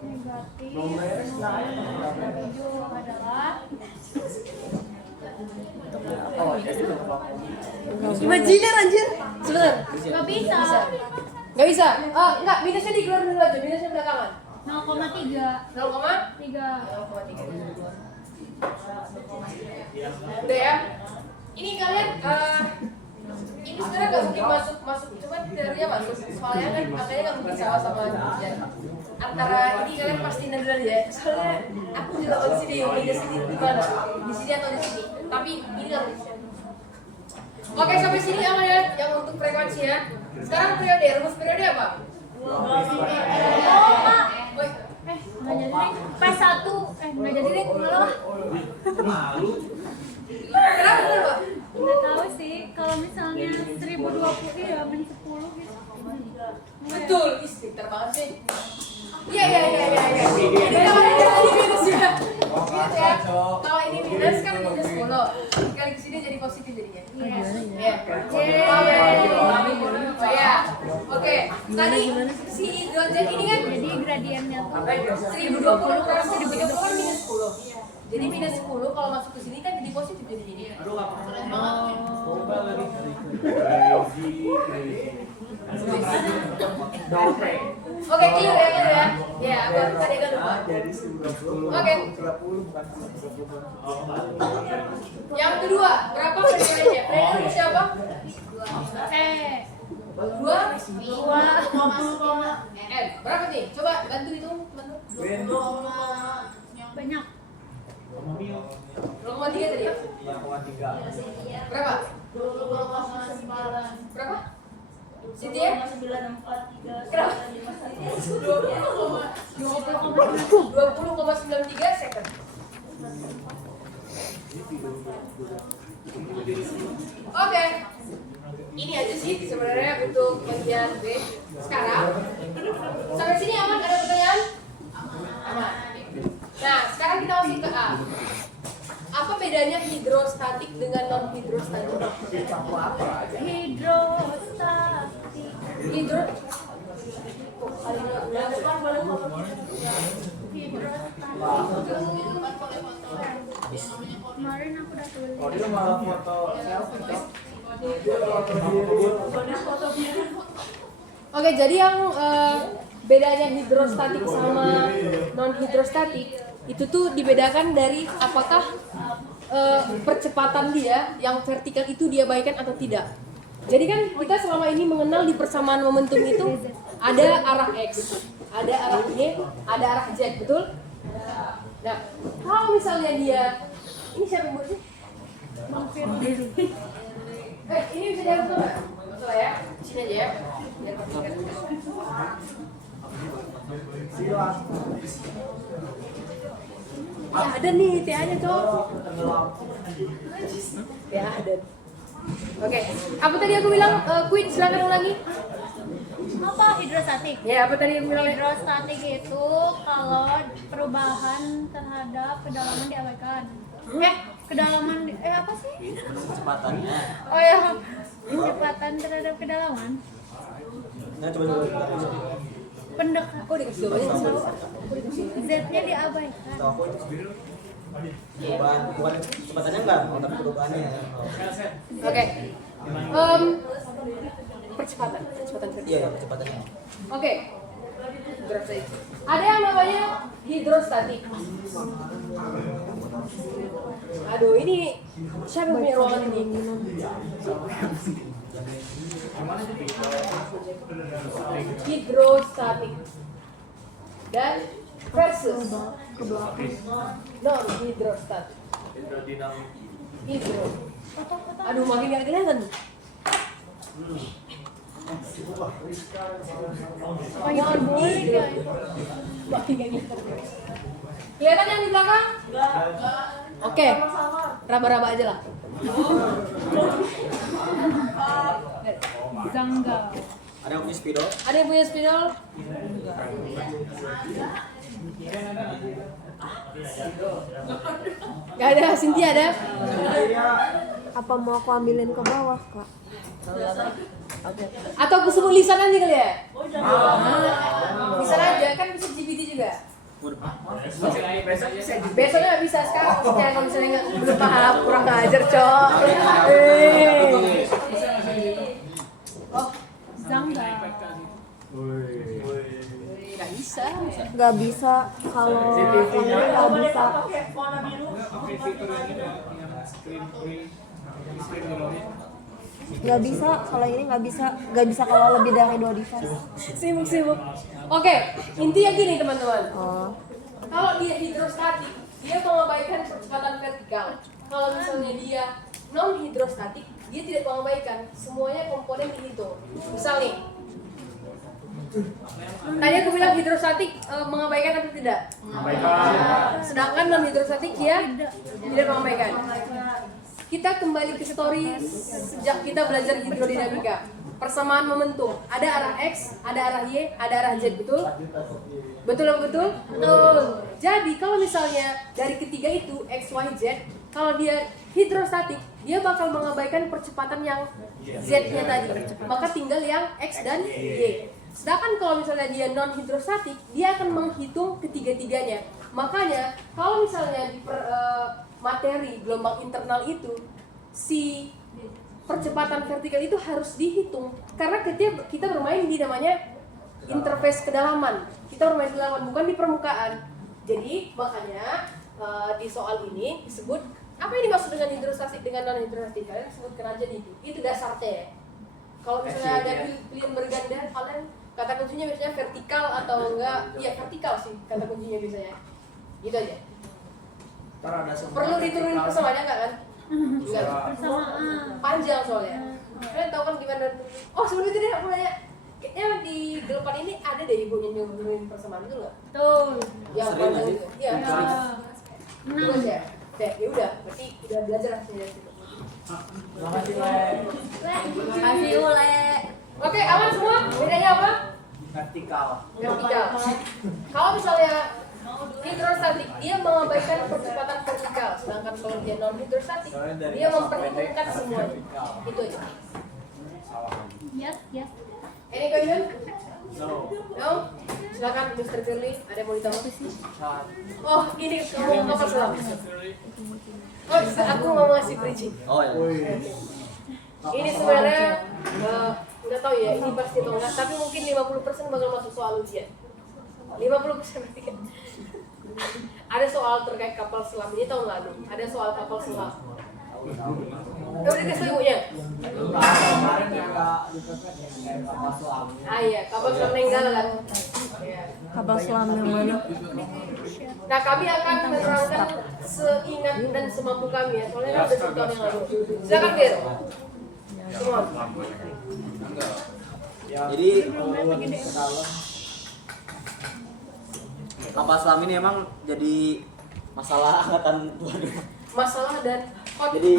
negatif 7 adalah Imajiner anjir. Sebentar. nggak bisa Nggak bisa. Enggak, minusnya dikeluarin dulu aja. Minusnya belakangan. 0,3 0,3. 3 Udah ya. Ini kalian ini sebenarnya nggak mungkin masuk cuman teorinya masuk. Soalnya kan angkanya nggak mungkin sama ya. Antara ini kalian pasti nendang ya. Soalnya aku juga tahu di sini minus ini di mana? Di sini atau di sini. Tapi ini nggak mungkin. Oke, sampai sini aman ya yang untuk frekuensi ya. Sekarang periode, rumus periode apa? Woi, nggak jadi deh P1 nggak jadi deh malah kenapa? nggak tahu sih kalau misalnya 1020 ya min 10 gitu Betul, ih pintar banget sih. Iya. Ini kalau ini minus ya. Minus ya. Kalau ini minus kan minus 10. Dikali ke sini jadi positif jadinya. Iya. Oh ya. Oke. Tadi si hidrogen ini kan jadi gradiennya tuh 1020 kurang 1020 kan minus 10. Jadi minus 10 kalau masuk ke sini kan jadi positif jadinya. Oke, clear ya. Ya, aku tadi agak lupa. Jadi 10 Oke. 30 bukan 30. Yang kedua, berapa periodenya? Periode siapa? Dua. N. Berapa nih? Coba bantu hitung, bantu. banyak 0,3 tadi ya? 3,3. Berapa? Berapa? Cynthia? Kenapa? 20,93 second. Oke. Ini aja sih sebenarnya untuk bagian B. Sekarang sampai sini aman? Ada pertanyaan? Aman. Nah, sekarang kita masuk ke A. Apa bedanya hidrostatik dengan non hidrostatik? hidrostatik Hidro kemarin aku udah tulis Oh, dia malah foto selfie. Oke, jadi yang bedanya hidrostatik sama non hidrostatik itu tuh dibedakan dari apakah percepatan dia yang vertikal itu diabaikan atau tidak. Jadi kan kita selama ini mengenal di persamaan momentum itu ada arah X, ada arah Y, ada arah Z, betul? Nah, kalau misalnya dia ini siapa yang buat sih? Ini bisa dihapus nggak? Masalah ya, sini aja ya. Biar perhatikan. Ya ada nih, TA-nya cowok. Ya ada. Oke, apa tadi aku bilang? Queen, silakan ulangi. apa hidrostatik Ya, apa tadi aku bilang? hidrostatik itu kalau perubahan terhadap kedalaman diabaikan kedalaman apa sih Kecepatannya. oh ya kecepatan terhadap kedalaman Nah, coba. pendek Aku dikasih jawabannya. Z-nya diabaikan Tahu aku itu bukan kecepatannya enggak, tapi perubahannya. Oke. Percepatan vertikal. Iya, kecepatannya. Oke. Hidrostatik. Ada yang namanya hidrostatik. Aduh, ini siapa yang punya ruangan ini? Hidrostatik dan versus non hidrostatik. Hidro. Aduh, makin gak kelihatan. Jangan boleh guys. Makin gak kelihatan. Kelihatan yang di belakang? Oke, raba-raba aja lah. Janggal. Ada yang punya spidol? Ada yang punya spidol? Gak ada, Cynthia ada? Apa mau aku ambilin ke bawah, Kak? Atau aku sebut lisan aja kali ya? Lisan aja, kan bisa GPT juga. Besoknya nggak bisa sekarang, maksudnya kalau misalnya nggak belum paham, kurang ngajar, Cok. Oh, Janggal. nggak bisa. Nggak bisa kalau ini nggak bisa. Nggak bisa kalau ini nggak bisa kalau lebih dari 2 device. Sibuk. Oke, intinya gini teman-teman. Oh, Kalau dia hidrostatik, dia mengabaikan percepatan vertikal. Kalau misalnya dia non hidrostatik, dia tidak mengabaikan. Semuanya komponen dihitung. Misal nih, tadi aku bilang hidrostatik mengabaikan atau tidak? Sedangkan non hidrostatik dia tidak mengabaikan. Kita kembali ke story sejak kita belajar hidrodinamika. Persamaan momentum, ada arah X, ada arah Y, ada arah Z, betul? Betul apa betul? Betul. Jadi kalau misalnya dari ketiga itu X, Y, Z, kalau dia hidrostatik, dia bakal mengabaikan percepatan yang Z-nya tadi. Maka tinggal yang X dan Y. Sedangkan kalau misalnya dia non hidrostatik, dia akan menghitung ketiga-tiganya. Makanya kalau misalnya di materi gelombang internal itu si percepatan vertikal itu harus dihitung karena kita bermain di namanya interface kedalaman. Kita bermain di kedalaman bukan di permukaan. Jadi makanya di soal ini disebut apa yang dimaksud dengan hidrostatik dengan non hidrostatik, kalian sebutkan aja di itu. Itu dasarnya ya. Kalau misalnya ada pilihan berganda, kalian kata kuncinya biasanya vertikal atau enggak? Iya vertikal sih kata kuncinya biasanya. Gitu aja. Perlu diturunin persamaannya enggak kan? Enggak. Persamaan. Panjang soalnya. Kalian tahu kan gimana? Oh sebelum itu deh aku nanya. Kayaknya di depan ini ada deh ibu yang nurunin persamaan itu enggak? Tuh. Yang Sering panjang aja. itu. Iya. Terus ya. Deh, ya udah. Berarti udah belajar lah dari situ. kasih ule. Oke, aman semua? Bedanya apa? Vertikal. Vertikal. Kalau misalnya hidrostatik, dia mengabaikan percepatan vertikal, sedangkan kalau dia non hidrostatik, dia memperhitungkan semuanya. Itu aja. Yes, yes. Any question? No. No? Silakan Mr. Firly, ada yang mau ditambah? Oh, ini ngomong apa selam? Oh, aku mau ngasih bridging. Oh ya. Ini sebenarnya nggak tahu ya, ini pasti atau enggak, tapi mungkin 50% bakal masuk soal ujian. 50% berarti kan. Ada soal terkait kapal selam ini tahun lalu. Ada soal kapal selam. Udah dikasih ibunya? Kemarin juga di kapal selam. Ah iya, kapal selam meninggal kan. Iya. Kapal selam yang mana? Nah kami akan menerangkan seingat dan semampu kami ya. Soalnya kan udah 10 tahun yang lalu. Silakan Fir. Semua. Jadi kapal selam ini emang jadi masalah angkatan 22. Masalah dan hot Jadi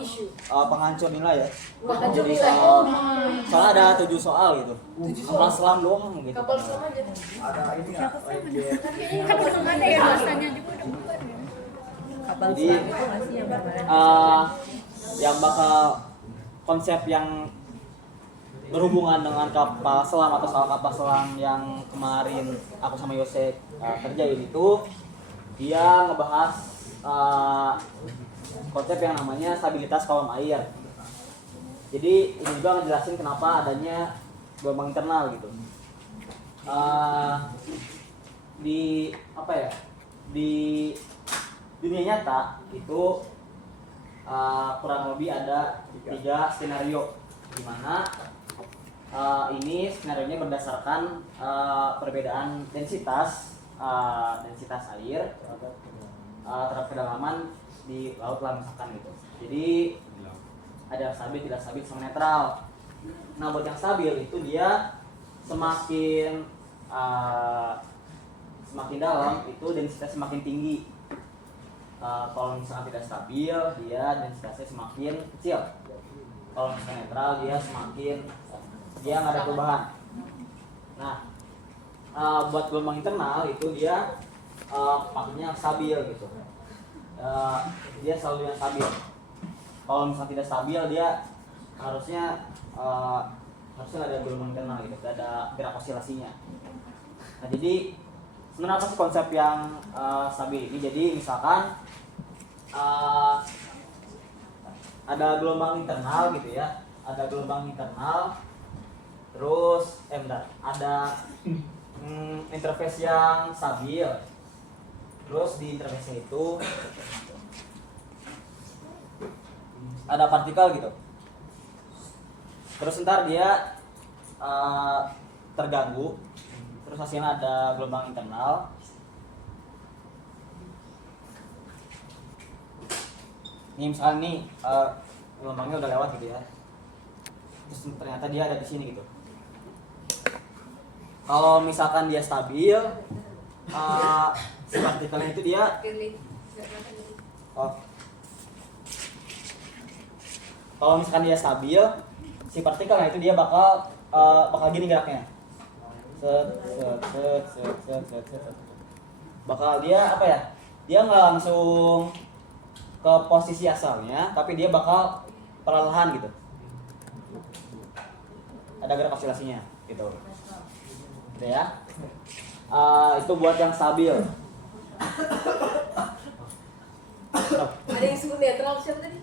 issue. penghancur nilai ya. Penghancur Jadi nilai. soalnya ada 7 soal gitu. Kapal selam doang gitu. Kapal selam aja. Ada ini ya. Kan belum ada ya dosanya juga udah bubar ya. Kapal Jadi, selam itu nggak sih yang kemarin? yang bakal konsep yang berhubungan dengan kapal selam atau soal kapal selam yang kemarin aku sama Yose kerjain itu dia ngebahas konsep yang namanya stabilitas kolom air. Jadi ini juga ngejelasin kenapa adanya gelombang internal gitu. di apa ya, di dunia nyata itu kurang lebih ada 3 skenario, di mana ini skenario nya berdasarkan perbedaan densitas air terhadap kedalaman di laut lah misalkan gitu. Jadi ada yang stabil, tidak stabil, sama netral. Nah buat yang stabil itu dia semakin dalam itu densitasnya semakin tinggi. Kalau misalkan tidak stabil dia densitasnya semakin kecil. Kalau misalkan netral dia nggak ada perubahan. Nah buat gelombang internal itu dia pakainya stabil gitu. Dia selalu yang stabil. Kalau misalnya tidak stabil dia harusnya ada gelombang internal gitu, ada gerak osilasinya. Nah jadi sebenarnya apa sih konsep yang stabil ini? Jadi misalkan ada gelombang internal gitu ya, ada gelombang internal, terus ada interface yang stabil, terus di interface itu ada partikel gitu. Terus ntar dia terganggu, terus hasilnya ada gelombang internal. Ini misalnya nih gelombangnya udah lewat gitu ya, terus ternyata dia ada di sini gitu. Kalau misalkan dia stabil, si partikelnya itu dia kalau misalkan dia stabil, si partikelnya itu dia bakal gini geraknya. Bakal dia apa ya? Dia nggak langsung ke posisi asalnya, tapi dia bakal perlahan gitu. Ada gerak osilasinya gitu. Gitu ya. Itu buat yang stabil. Ada yang sebut netral siapa tadi?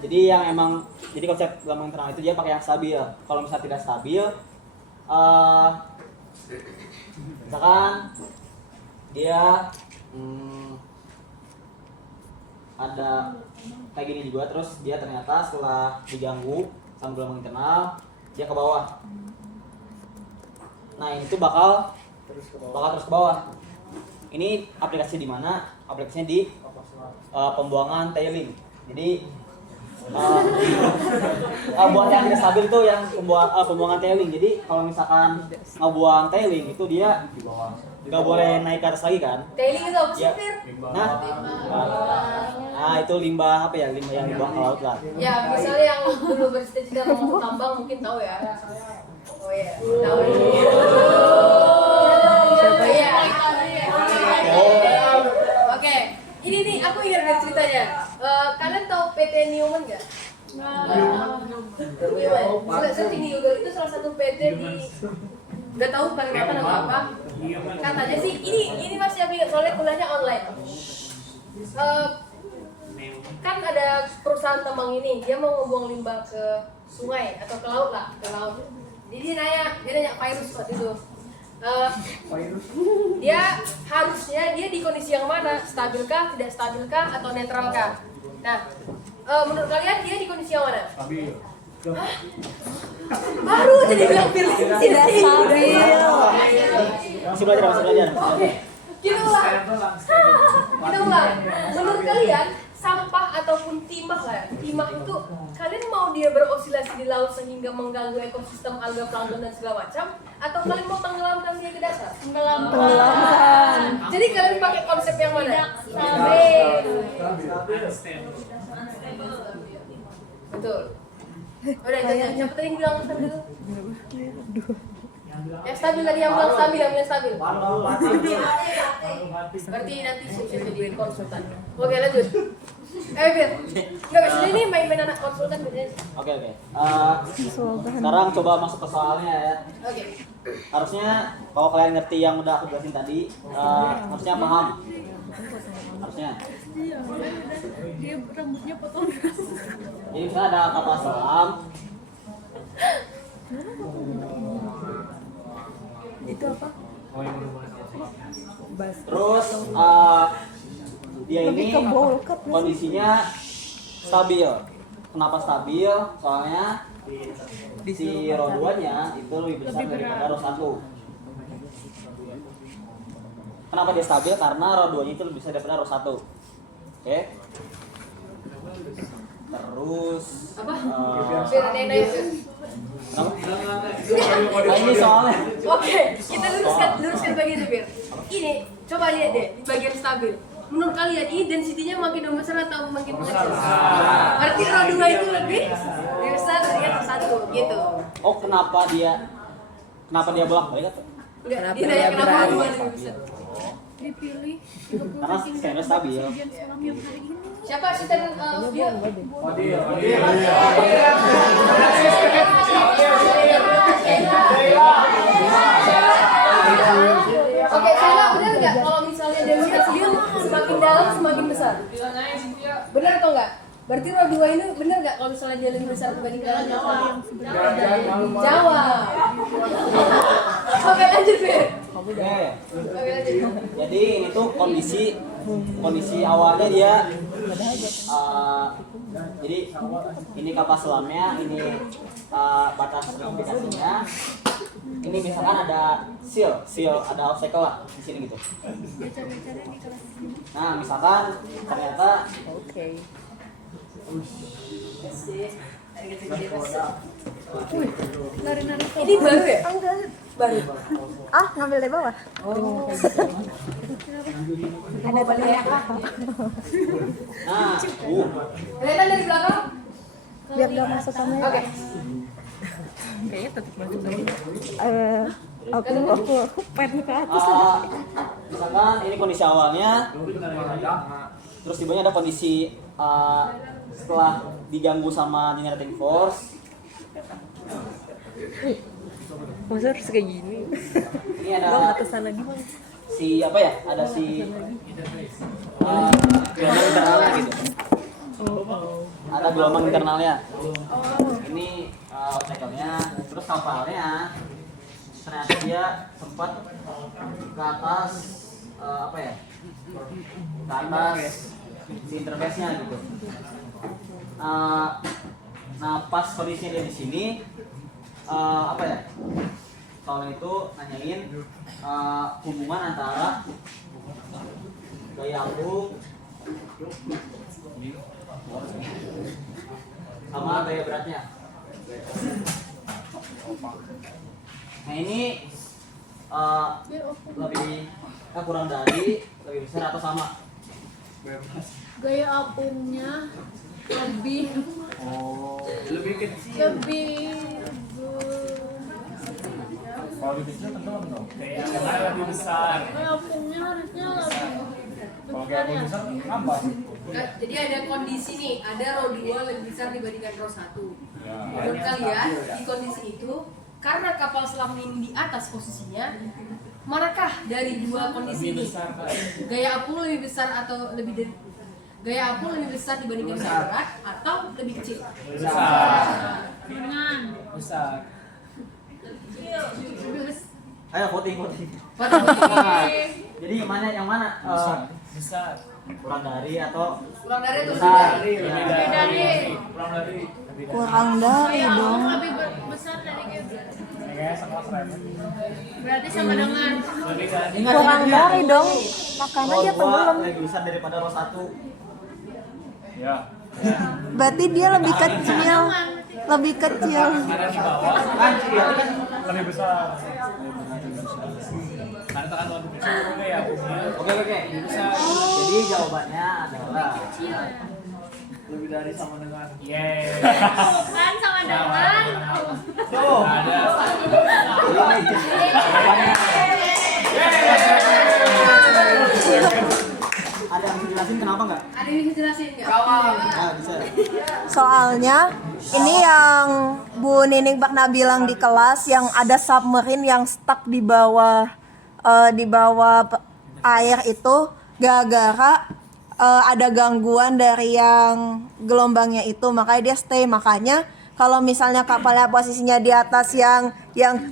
Jadi yang emang konsep gelombang internal itu dia pakai yang stabil. Kalau misalnya tidak stabil, misalkan dia ada kayak gini juga, terus dia ternyata setelah diganggu sama gelombang internal dia ke bawah. Nah ini tuh bakal terus ke bawah. Ini aplikasi di mana? Aplikasinya di pembuangan tailing. Jadi buat yang tidak stabil tuh yang pembuangan tailing. Jadi kalau misalkan ngebuang tailing itu dia nggak boleh naik ke atas lagi kan? Tailing itu apa sih, Ya. Fir? Nah itu limbah apa ya? Limbah yang dibuang ke laut lah. Ya, misalnya yang dulu bercita-cita mau masuk tambang mungkin tahu ya. Oh iya, tahu. Siapa Iya. Oke, ini nih aku ingat dari ceritanya. Kalian tahu PT Newman nggak? Newman. Searching di Google itu salah satu PT di nggak tahu Kalimantan atau apa. Katanya sih ini masih aku ingat soalnya kuliahnya online. Kan ada perusahaan tambang ini, dia mau ngebuang limbah ke sungai atau ke laut lah, ke laut. Jadi dia nanya virus waktu itu. Dia harusnya di kondisi yang mana? Stabilkah, tidak stabilkah, atau netralkah? Nah, menurut kalian dia di kondisi yang mana? Stabil. Baru jadi bilang pilih Tidak stabil. Masih belajar. Oke, kita ulang. Menurut kalian sampah ataupun timah lah, timah itu kalian mau dia berosilasi di laut sehingga mengganggu ekosistem alga plankton dan segala macam, atau kalian mau tenggelamkan dia ke dasar? Tenggelamkan. Jadi kalian pakai konsep yang mana? Betul. Udah, siapa tadi yang bilang stabil dulu? Yang stabil tadi yang bilang stabil, yang bilang stabil. Berarti nanti sukses jadi konsultan. Oke, lanjut. Fir. Enggak biasanya ini main-main anak konsultan biasanya. Oke. Sekarang coba masuk ke soalnya ya. Oke. Harusnya kalau kalian ngerti yang udah aku jelasin tadi, harusnya paham harusnya. Iya, dia rambutnya potong. Jadi misalnya ada kapal selam, Itu apa? Bas. terus dia Lebih ini ke bowl cut nggak sih? kondisinya stabil. Kenapa stabil? Soalnya si RO2-nya itu lebih besar daripada RO1. Kenapa dia stabil? Karena RO2-nya itu lebih besar daripada RO1. Oke. Terus Apa? eh, Biar ada yang nanya. kenapa? Nah, ini soalnya Oke, kita luruskan bagian itu biar. Ini coba lihat deh di bagian stabil. Menurut kalian ini density-nya makin besar atau makin kecil? Berarti RO2 itu lebih besar dari RO1 gitu. oh kenapa dia bolak-balik atau? Enggak, Kenapa dia nanya dia kenapa berani? RO2 lebih besar. Dipilih Karena scanner stabil. bagian selam yang hari ini. Siapa asisten Vio? Oke, Sheila, benar nggak kalau misalnya densitas Vio semakin dalam semakin besar? Benar atau nggak? Berarti RO2 ini benar nggak kalau misalnya dia lebih besar dibandingkan Jawa? Jawa. Oke, lanjut Fir. Oke. Oke, lanjut. Jadi ini tuh kondisi awalnya dia jadi ini kapal selamnya, ini batas navigasinya. Ini misalkan ada seal ada obstacle lah di sini gitu. Nah, misalkan ternyata Oke. Nari-nari Ini baru ya? Baru. Ah, ngambil dari bawah. Ada balik ya? nah, Kelihatan dari belakang? Biar gak masuk kamera. Oke. Kayaknya tetap masuk lagi. Aku pen ke atas. misalkan ini kondisi awalnya, terus tibanya ada kondisi setelah diganggu sama generating force. Masa harus kayak gini? Ini Bang, ada atas sana gimana? si apa ya? Ada si gelombang internalnya gitu. Ada gelombang internalnya. Ini obstacle-nya, terus kapalnya ternyata dia sempat ke atas apa ya? Ke atas si interface-nya gitu. Nah, pas kondisinya dia di sini apa ya? Soalnya itu nanyain hubungan antara gaya ambung sama gaya beratnya. Nah ini lebih kurang dari, lebih besar atau sama? gaya apungnya lebih Lebih kecil. lebih Kalau lebih kecil tenggelam dong. Karena lebih besar. gaya apungnya harusnya lebih Kalau kayak lebih besar apa? Nah, jadi ada kondisi nih, ada RO2 lebih besar dibandingkan RO1. Menurut kalian, di kondisi itu, karena kapal selam ini di atas posisinya, manakah dari dua kondisi ini? Gaya apung lebih besar atau lebih dari gaya apung lebih besar dibandingkan gaya berat atau lebih kecil? dengan Besar. lebih besar. Ayo voting. Jadi yang mana? Besar. Kurang dari atau Kurang dari atau besar? lebih dari? Lebih dari Kurang dari. Kurang dari gaya dong. apung lebih besar dari gaya berat. Kayak sama keren. Berarti sama dengan Ingat, Kurang ingat, dari dong. Makanya dia RO2 tenggelam. lebih besar daripada RO1. Ya. Berarti dia lebih kecil. Lebih kecil. Karena di bawah Kan dia kan lebih besar. Karena tekan lebih besar juga ya. Oke. Jadi jawabannya adalah Lebih dari sama dengan. Yeay. kan sama dengan tuh. Ada. Ada yang bisa jelasin kenapa nggak? Ada yang bisa jelasin nggak? Nah, bisa. Soalnya ini yang Bu Nining pernah bilang di kelas yang ada submarine yang stuck di bawah air itu gara-gara ada gangguan dari yang gelombangnya itu, makanya dia stay. Makanya kalau misalnya kapalnya posisinya di atas yang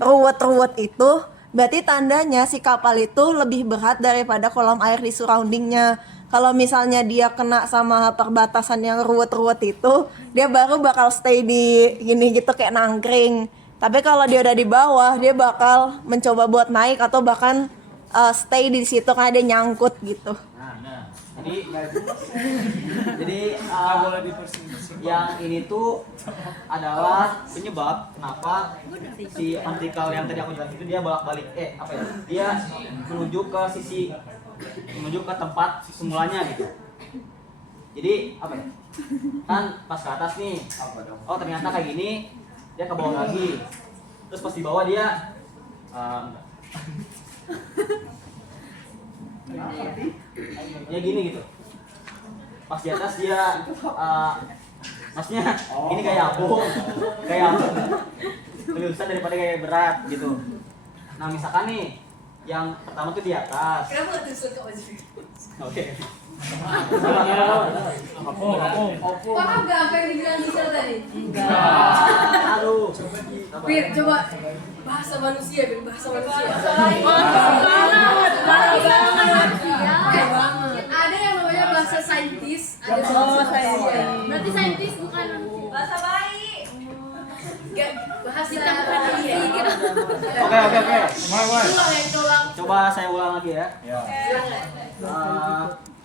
ruwet-ruwet itu, berarti tandanya si kapal itu lebih berat daripada kolam air di surroundingnya. Kalau misalnya dia kena sama perbatasan yang ruwet-ruwet itu, dia baru bakal stay di gini gitu kayak nangkring. Tapi kalau dia udah di bawah, dia bakal mencoba buat naik atau bahkan stay di situ karena dia nyangkut gitu. Nah. Jadi yang ini tuh adalah penyebab kenapa si partikel yang tadi aku jelaskan itu dia bolak-balik dia menuju ke tempat semulanya gitu. Jadi kan pas ke atas nih, oh ternyata kayak gini, dia ke bawah lagi, terus pas di bawah dia ya gini gitu. Pas di atas dia maksudnya ini kayak apung lebih besar daripada kayak berat gitu. Nah misalkan nih yang pertama tuh di atas. Kenapa tuh suka wajib? Oke. Paham gak apa yang dibilang Gisel tadi? Aduh. Bir, coba bahasa manusia, bahasa manusia. Ada yang namanya bahasa saintis, ada bahasa manusia. Berarti saintis bukan bahasa bayi. Gak, bahasa manusia. Oke. Ulang ya, kita ulang. Coba saya ulang lagi ya.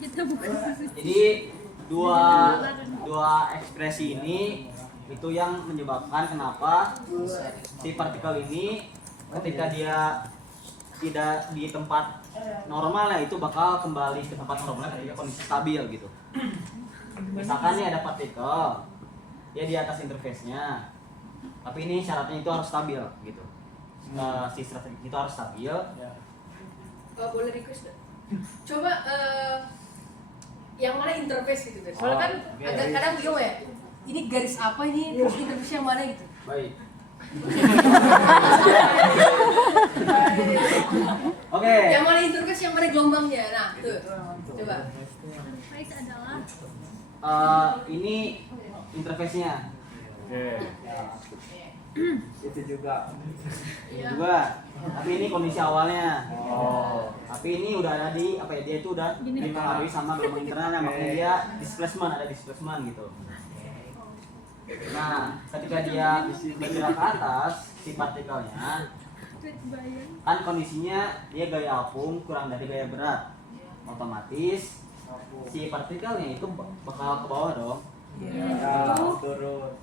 Kita bukan Jadi dua ekspresi ini itu yang menyebabkan kenapa si partikel ini ketika dia tidak di tempat normalnya itu bakal kembali ke tempat normalnya ketika kondisi stabil gitu. Misalkan nih ada partikel dia di atas interface-nya, tapi ini syaratnya itu harus stabil gitu. Si strategi itu harus stabil. Boleh request gak? Coba yang mana interface gitu guys. Soalnya kan agak kadang bingung ya. Ini garis apa ini? Terus interface yang mana gitu. Baik. Oke. Yang mana interface, yang mana gelombangnya. Nah, tuh. Coba. interface adalah Ini interface-nya. Itu juga. Tapi ini kondisi awalnya. Tapi ini udah ada di dia itu udah dipengaruhi sama gelombang internalnya, makanya dia ada displacement gitu. Nah, ketika dia bergerak ke atas si partikelnya, kan kondisinya dia gaya apung kurang dari gaya berat, otomatis si partikelnya itu bakal ke bawah dong.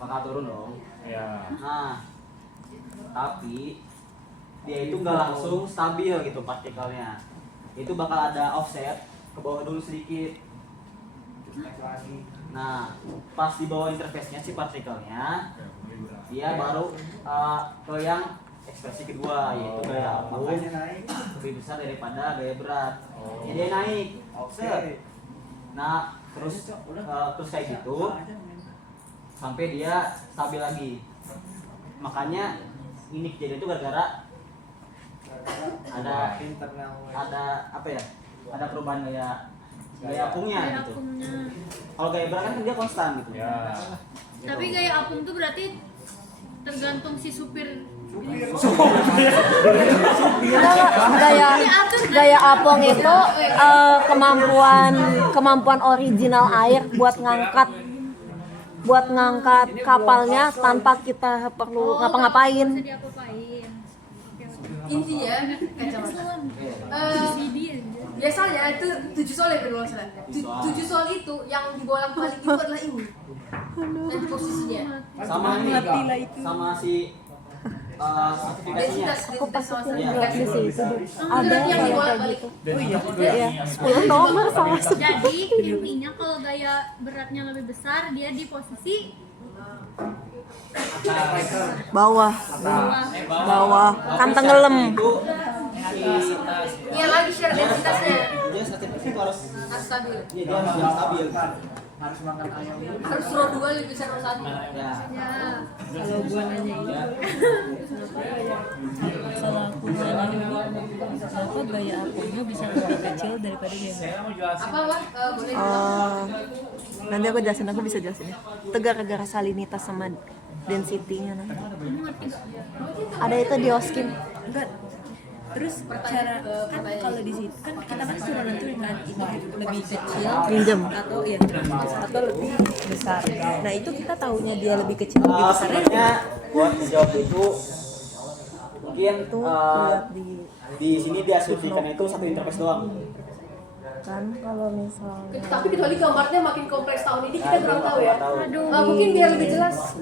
Bakal turun dong. Nah, tapi dia itu nggak langsung stabil gitu partikelnya. Itu bakal ada offset ke bawah dulu sedikit. Nah, pas di bawah interface-nya si partikelnya, dia baru ke yang ekspresi kedua, yaitu gaya apung lebih besar daripada gaya berat. Jadi dia naik. Nah, terus kayak gitu sampai dia stabil lagi. Makanya ini kejadian itu gara-gara ada perubahan gaya apungnya gitu. Kalau gaya berat kan dia konstan gitu. tapi gaya apung tuh berarti tergantung si supir. Gaya apung itu kemampuan original air buat ngangkat kapalnya tanpa kita perlu ngapa-ngapain. Bisa diapa-apain. Intinya kacamata. CD aja. Biasanya itu 7 soal ya kalau salah. 7 soal itu yang dibolak-balik itu adalah ini. Dan posisinya. Sama ini sama si sertifikasinya. Aku pas aku Iya. lihat di situ ada Yang kayak dibolak-balik. gitu. Iya, 10 nomor sama Jadi intinya kalau gaya beratnya lebih besar dia di posisi bawah. Kan tenggelam. Itu Iya lagi share densitasnya. dia sertifikasi itu harus Stabil. dia harus yang stabil. Harus makan ayam dulu. Harus row 2 lebih besar row 1. Ya. Kalau gua nanya ini Ya. salah aku nanya ini kenapa gaya akunya bisa lebih kecil daripada gaya Apa? Boleh. Nanti aku bisa jelasin ya. Itu gara-gara salinitas sama density-nya nanti. Ada itu di Oskim. enggak. Terus cara kan kalau di situ kan kita kan sudah nentuin kan itu lebih kecil Minjem. atau ya atau lebih besar. Nah itu kita taunya dia lebih kecil lebih besar Sebenarnya buat menjawab itu mungkin di sini diasumsikan itu satu interface doang. Kan kalau misalnya Tapi kecuali gambarnya makin kompleks tahun ini kita kurang tahu ya. Aduh. Mungkin biar lebih jelas.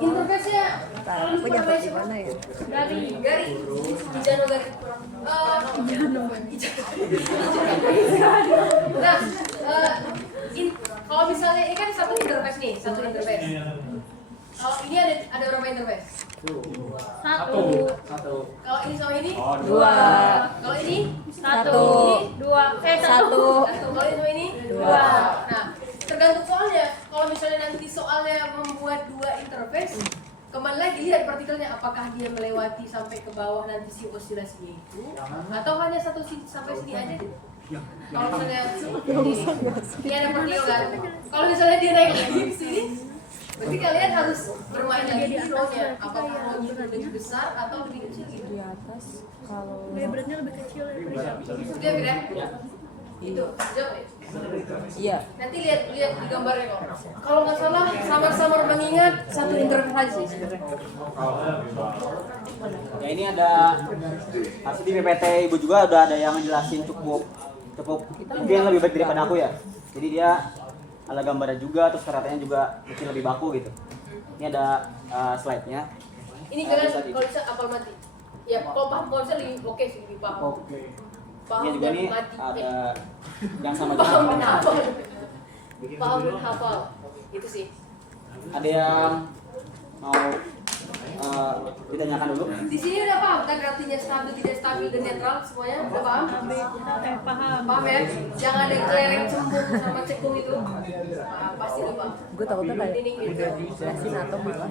Interface-nya kalau aku nyatet di mana ya? Gari Ijano Gari. Nah, kalau misalnya ini kan satu interface nih, satu interface. Kalau ini ada berapa interface? Satu, Kalau ini sama ini? Dua. Kalau ini? satu, dua, Satu. Kalau ini sama ini? Dua. Nah, tergantung soalnya. Kalau misalnya nanti soalnya membuat dua interface, kembali lagi lihat partikelnya apakah dia melewati sampai ke bawah nanti si osilasinya itu, atau hanya sampai sini aja. Kalau misalnya ini ada partikel kan, kalau misalnya dia naik lagi ke sini, berarti kalian harus bermain lagi di row-nya. Apakah row-nya itu lebih besar atau lebih kecil gitu? Di atas kalau gaya beratnya lebih kecil daripada Dia beda. Itu jawab ya. iya. Nanti lihat di gambarnya kok. Kalau nggak salah samar-samar mengingat satu interface aja sih sebenarnya. Ya ini ada harusnya di PPT Ibu juga udah ada yang ngejelasin cukup mungkin lebih baik daripada aku ya. Jadi dia ada gambarnya juga, terus karatanya juga mungkin lebih baku gitu. Ini ada slide-nya. Ini kalian kalau bisa apal mati. Ya, kalau paham konsep lebih oke sih, lebih paham. Paham Ini juga dan nih mati. ada yang sama Paham dan juga. hafal. Paham dan hafal. Itu sih. Ada yang mau ditanyakan dulu? Di sini udah paham kan artinya stabil, tidak stabil dan netral semuanya udah paham? paham. Paham ya? Jangan ada kelereng cembung sama cekung itu. Nah, pasti udah paham. Gue takutnya kayak Ini gitu. jelasin atau malah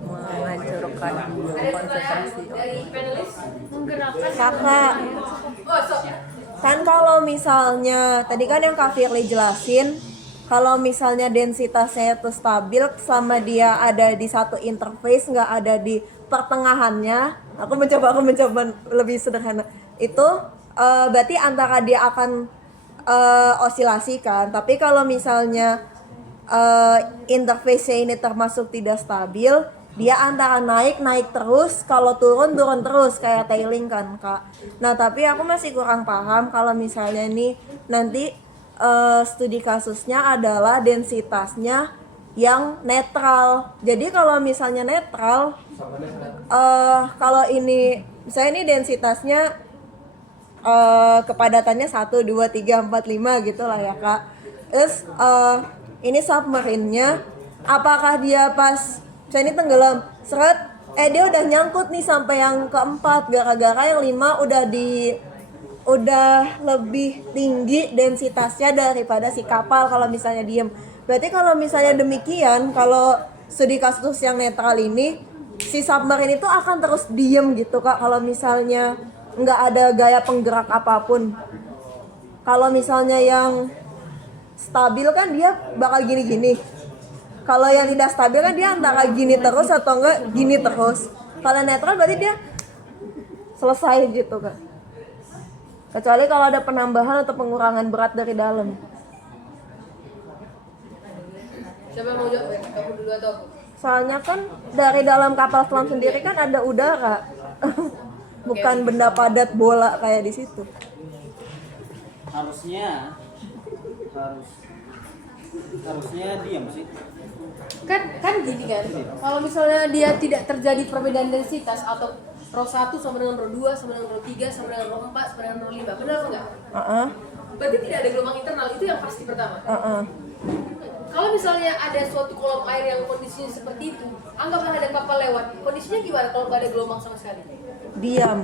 menghancurkan Ada pertanyaan konsentrasi. dari panelis? Menggerakkan Kakak, Oh, sok. kan kalau misalnya tadi kan yang Kak Firly jelasin, kalau misalnya densitasnya itu stabil selama dia ada di satu interface, nggak ada di pertengahannya, aku mencoba lebih sederhana, itu berarti antara dia akan osilasi kan. Tapi kalau misalnya interface-nya ini termasuk tidak stabil, dia antara naik terus, kalau turun terus kayak tailing kan Kak. Nah tapi aku masih kurang paham kalau misalnya ini nanti studi kasusnya adalah densitasnya yang netral. Jadi kalau misalnya netral, kalau ini misalnya ini densitasnya kepadatannya 1, 2, 3, 4, 5 gitu lah ya Kak. Terus ini submarine-nya, apakah dia pas misalnya ini tenggelam, seret, dia udah nyangkut nih sampai yang keempat, gara-gara yang 5 udah lebih tinggi densitasnya daripada si kapal kalau misalnya diem. Berarti kalau misalnya demikian, kalau studi kasus yang netral ini, si submarine itu akan terus diem gitu Kak, kalau misalnya nggak ada gaya penggerak apapun. Kalau misalnya yang stabil kan dia bakal gini-gini. Kalau yang tidak stabil kan dia antara gini terus atau enggak gini terus. Kalau netral berarti dia selesai gitu Kak. Kecuali kalau ada penambahan atau pengurangan berat dari dalam. Siapa yang mau jawab? Kamu dulu atau aku? Soalnya kan dari dalam kapal selam sendiri kan ada udara. Bukan benda padat bola kayak di situ. Harusnya diam sih. Kan gini kan, kalau misalnya dia tidak terjadi perbedaan densitas atau row 1 sama dengan row 2 sama dengan row 3 sama dengan row 4 sama dengan row 5, benar apa enggak? Berarti tidak ada gelombang internal, itu yang pasti pertama. Kalau misalnya ada suatu kolom air yang kondisinya seperti itu, anggaplah ada kapal lewat, kondisinya gimana kalau nggak ada gelombang sama sekali? Diam.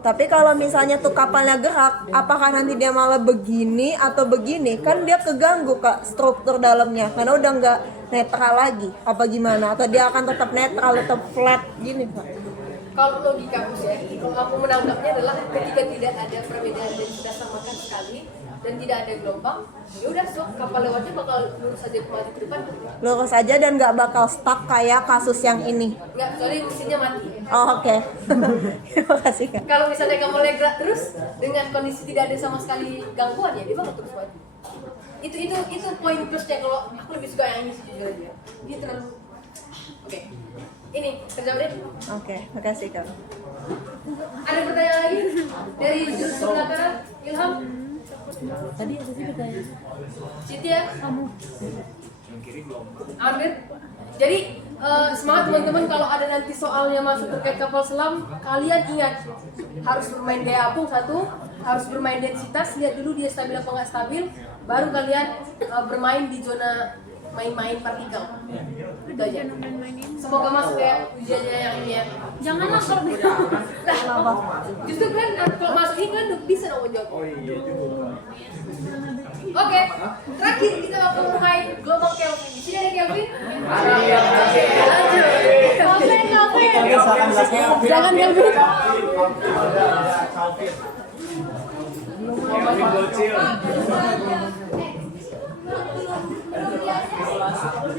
Tapi kalau misalnya tuh kapalnya gerak, apakah nanti dia malah begini atau begini? Kan dia keganggu Kak struktur dalamnya, karena udah nggak netral lagi. Apa gimana? Atau dia akan tetap netral, tetap flat gini Pak? kalau logika kampus ya, kalau aku menanggapnya adalah ketika tidak ada perbedaan dan tidak samakan sekali dan tidak ada gelombang, ya udah so kapal lewatnya bakal lurus saja maju ke depan. Lurus aja dan nggak bakal stuck kayak kasus yang ini. Nggak, soalnya mesinnya mati. Oh, oke. Terima kasih Kak. Kalau misalnya kapalnya gerak terus dengan kondisi tidak ada sama sekali gangguan ya dia bakal terus maju. Itu poin plusnya kalau aku lebih suka yang ini sih jujur aja. Ini terlalu oke. Ini terjawab. Oke, makasih Kak. Ada pertanyaan lagi dari jurus sebelah kanan? Ilham, Tadi apa sih pertanyaan? Cynthia, Kamu. Amir. Jadi semangat teman-teman kalau ada nanti soalnya masuk terkait kapal selam, kalian ingat harus bermain gaya apung satu, harus bermain densitas, lihat dulu dia stabil apa nggak stabil, baru kalian bermain di zona main-main partikel. Itu aja. Semoga masuk ya ujiannya yang ini ya. Janganlah kalau Lah, justru kan kalau masuk ini kan udah bisa dong menjawab. Oke, terakhir kita bakal bermain gelombang Kelvin. Di sini ada Kelvin? Oke, lanjut. Kelvin. Jangan Kelvin.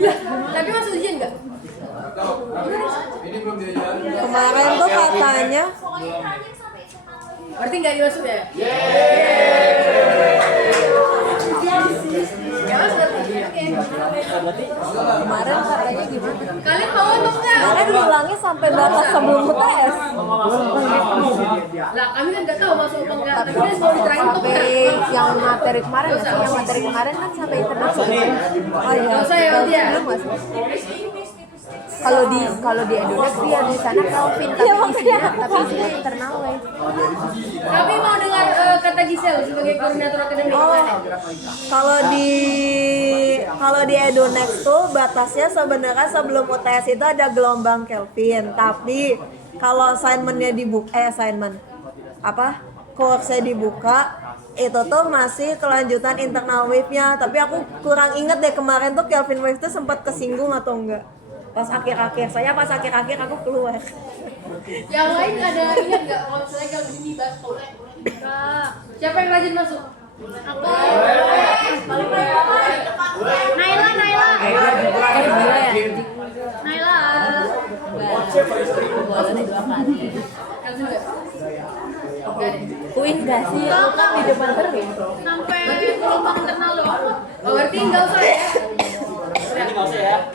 Ya, tapi masuk ujian nggak? Kemarin tuh katanya Berarti nggak dimasuk ya? kemarin katanya gimana? Kalian mau atau enggak? Kemarin bilangnya sampai batas sebelum UTS. Lah kami kan nggak tahu masuk apa enggak. Tapi kan mau diterain atau Tapi enggak? yang materi kemarin nggak sih? Yang materi kemarin kan sampai internasional. Oh iya. Nggak usah ya, nanti ya. Belum nggak sih? Kalau di Edonex dia di sana Kelvin tapi di sini internal way. Kami mau dengar kata Gisel sebagai koordinator akademik. Oh, kalau di Edonex tuh batasnya sebenarnya sebelum UTS itu ada gelombang Kelvin, tapi kalau assignmentnya kursnya dibuka itu tuh masih kelanjutan internal wave-nya, tapi aku kurang inget deh kemarin tuh Kelvin wave tuh sempat kesinggung atau enggak pas akhir-akhir aku keluar. Yang lain ada ingat nggak kalau misalnya kalau ini bahas oleh siapa yang rajin masuk? Aku. Naila. Yang juga. Kuin gak sih? Aku kan di depan terus. Sampai gelombang internal doang. Oh, berarti nggak usah ya? Ini nggak usah ya.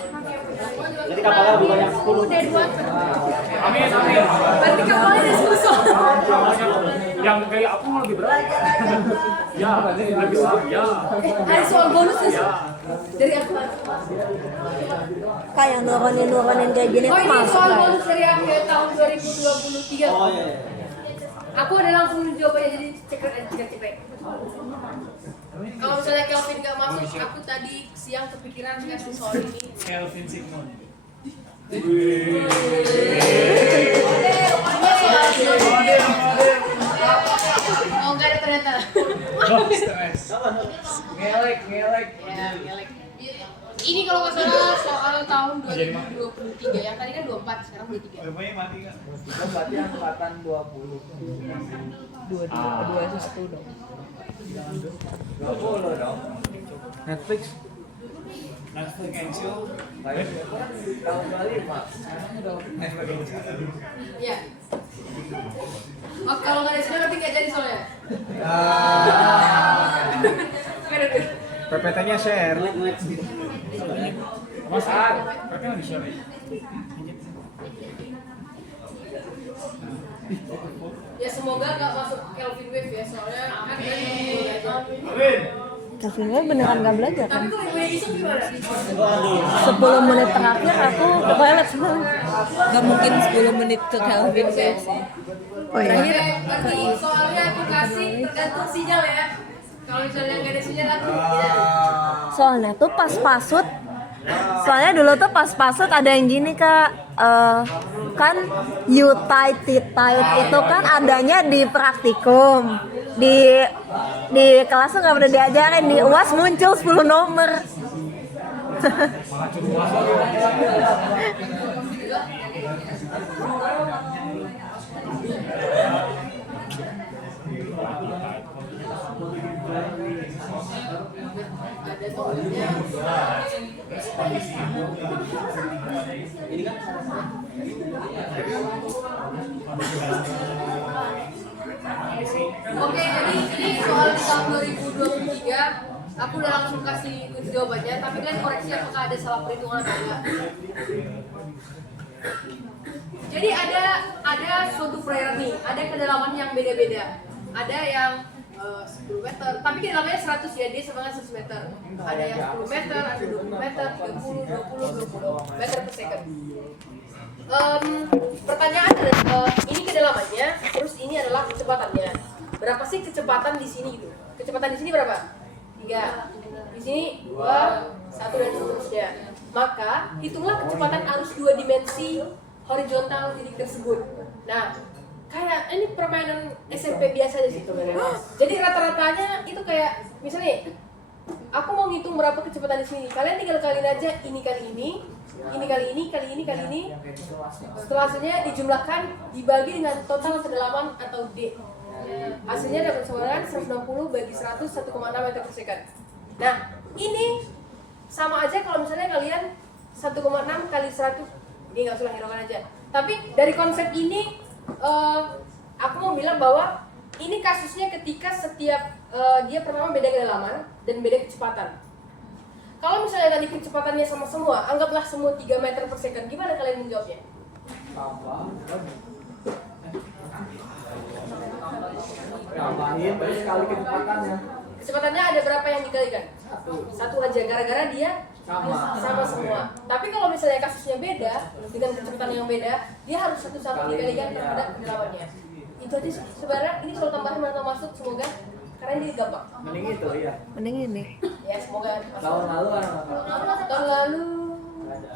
Jadi kapalnya lebih banyak 10. Berarti kapalnya ada susah. Yang kayak aku lebih berat. Ya, lebih berat. Ya. Ada soal bonus ya? Dari aku. Kayak nurunin kayak gini Oh tuh ini masuk soal lah. bonus dari aku ya tahun 2023. Oh iya. Aku ada langsung jawabannya jadi cek. Kalau misalnya Kelvin nggak masuk, aku tadi siang kepikiran kasih soal ini. Kelvin Sigmund. Oh nggak ada ternyata. Stres. Ngelek. Ya, ngelek. Ini kalau nggak salah soal tahun 2023, yang tadi kan 24, sekarang 23. Rupanya mati kan? Kita berarti angkatan 20. Dua itu satu dong. 20 dong. Netflix and chill. Tahun 25. Netflix and chill. Iya. Oh, kalau nggak ada sini nanti nggak jadi soalnya. PPT-nya share. Mas Ar, kakak nggak di-share ya? Ya semoga nggak masuk Kelvin Wave ya, soalnya kan Kelvin wave beneran gak belajar kan? Tapi kalau ibu isu gimana? 10 menit terakhir aku toilet semua. Gak mungkin 10 menit ke Kelvin wave sih. Oh iya. Oke, berarti soalnya aku kasih tergantung sinyal ya. Kalau misalnya nggak ada sinyal aku tidak. Soalnya tuh pas pasut. Soalnya dulu tuh pas pasut ada yang gini Kak. Kan U-tight, T-tight itu kan adanya di praktikum. Di kelas tuh nggak pernah diajarin, di UAS muncul 10 nomor. Ini kan Oke, jadi ini soal di tahun 2023 aku udah langsung kasih kunci jawabannya, tapi kalian koreksi apakah ada salah perhitungan atau enggak. Jadi ada suatu perairan nih, ada kedalaman yang beda-beda. Ada yang 10 meter, tapi kedalamannya 100 ya, dia sama dengan 100 meter. Ada yang 10 meter, ada 20 meter, 30, 20 meter per second. Pertanyaan adalah ini kedalamannya, terus ini adalah kecepatannya. Berapa sih kecepatan di sini gitu? Kecepatan di sini berapa? 3. Di sini 2, 1 dan seterusnya. Maka hitunglah kecepatan arus 2 dimensi horizontal titik tersebut. Nah, kayak ini permainan SMP biasa sih sebenarnya. Jadi rata-ratanya itu kayak misalnya aku mau ngitung berapa kecepatan di sini. Kalian tinggal kaliin aja ini kali ini kali ini, kali ini, kali ini. Setelah hasilnya dijumlahkan, dibagi dengan total kedalaman atau D. Hasilnya dapat sama 160 bagi 100, 1,6 meter per second. Nah, ini sama aja kalau misalnya kalian 1,6 kali 100. Ini nggak usah hiraukan aja. Tapi dari konsep ini, aku mau bilang bahwa ini kasusnya ketika setiap dia pertama beda kedalaman dan beda kecepatan. Kalau misalnya tadi kecepatannya sama semua, anggaplah semua 3 meter per second, gimana kalian menjawabnya? Tambahin terus kali kecepatannya. Kecepatannya ada berapa yang dikalikan? Satu aja, gara-gara dia sama semua. Tapi kalau misalnya kasusnya beda, dengan kecepatan yang beda, dia harus satu-satu dikalikan terhadap kedalamannya. Itu aja sih. Sebenarnya ini soal tambahan atau masuk, semoga karena ini gampang. Mending itu ya. Mending ini. Ya, semoga masuk. Tahun lalu ada nggak? Tahun lalu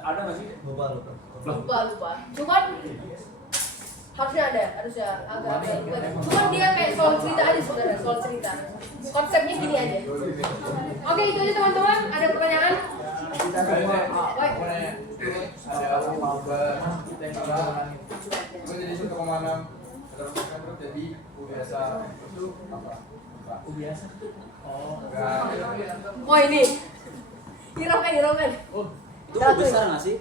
Ada nggak sih? lupa. Cuman harusnya ada agak lupa. Cuman dia kayak soal cerita aja sebenarnya, soal cerita. Konsepnya gini aja. Oke, itu aja teman-teman. Ada pertanyaan? Kita semua Baik. ada mabar kita yang gue jadi 1,6 terus jadi biasa itu apa biasa. Oh ini. Hiraukan. oh, itu lebih besar nggak sih?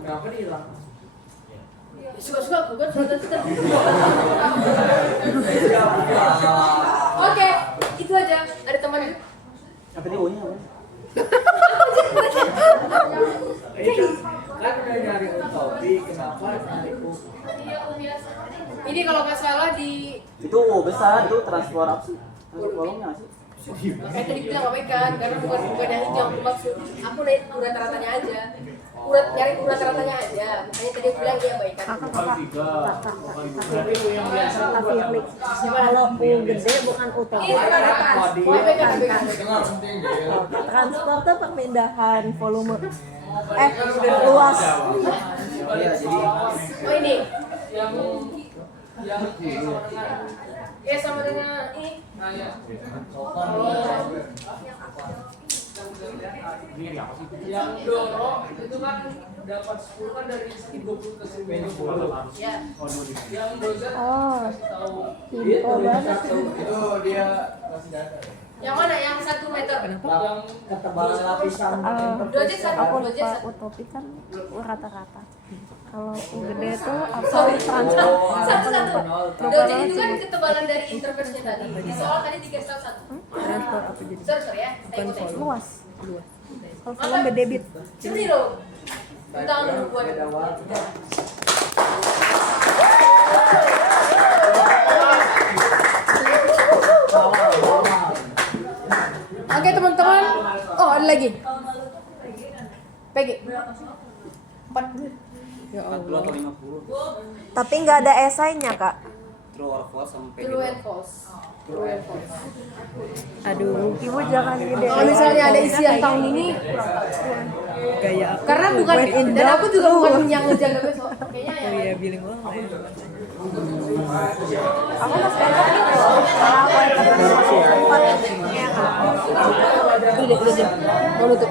Kenapa dihilang? Suka-suka aku kan suka. Oke, itu aja. Ada teman. Apa ini O-nya? Itu kan udah nyari topik, kenapa nyari U? Ini kalau nggak salah di Itu O besar, itu transfer apa sih? Transfer kolomnya nggak sih? kayak tadi bilang abaikan karena bukan yang itu yang aku maksud. Aku naik urat rata-ratanya aja. Nyari urat rata-ratanya aja. Makanya tadi aku bilang dia abaikan. Kalau U gede bukan U Ini topik. abaikan. dengar penting deh Transport tuh perpindahan volume luas. Iya, jadi Oh ini yang sama dengan ini. Ini apa sih? Yang dorong itu kan dapat 10 kan dari segi 20 ke 10. Ya. Yang dozer Oh, kasih tahu info banget. itu dia kasih data Yang mana? Yang 1 meter. yang Ketebalan lapisan Dojek satu, Aku dojek lupa satu. utopik kan rata-rata. Kalau U gede tuh apa transport? Satu-satu. Lupa Dojek banget itu kan sih. ketebalan dari interface-nya tadi. Di soal tadi dikasih tahu satu. Transport apa jadi? Sorry ya. Bukan Tengok. Luas. Luas. Kalau volume debit. Sini dong. Tangan dulu buat. beda warna. Oke teman-teman. Oh ada lagi. Pegi. 40. Ya 40 Allah. atau 50. Tapi nggak ada esainya kak. True or false sampai True and false. Aduh, Ibu jangan gede. Kalau misalnya ada isian tahun ini, gaya aku. karena bukan When in dan doubt, aku juga true. bukan yang ngejaga besok. Kayaknya ya. Oh iya, bilingual lah ya. Aku masih enak gitu loh. Kalau aku sempat. Iya kak. Udah. Mau nutup.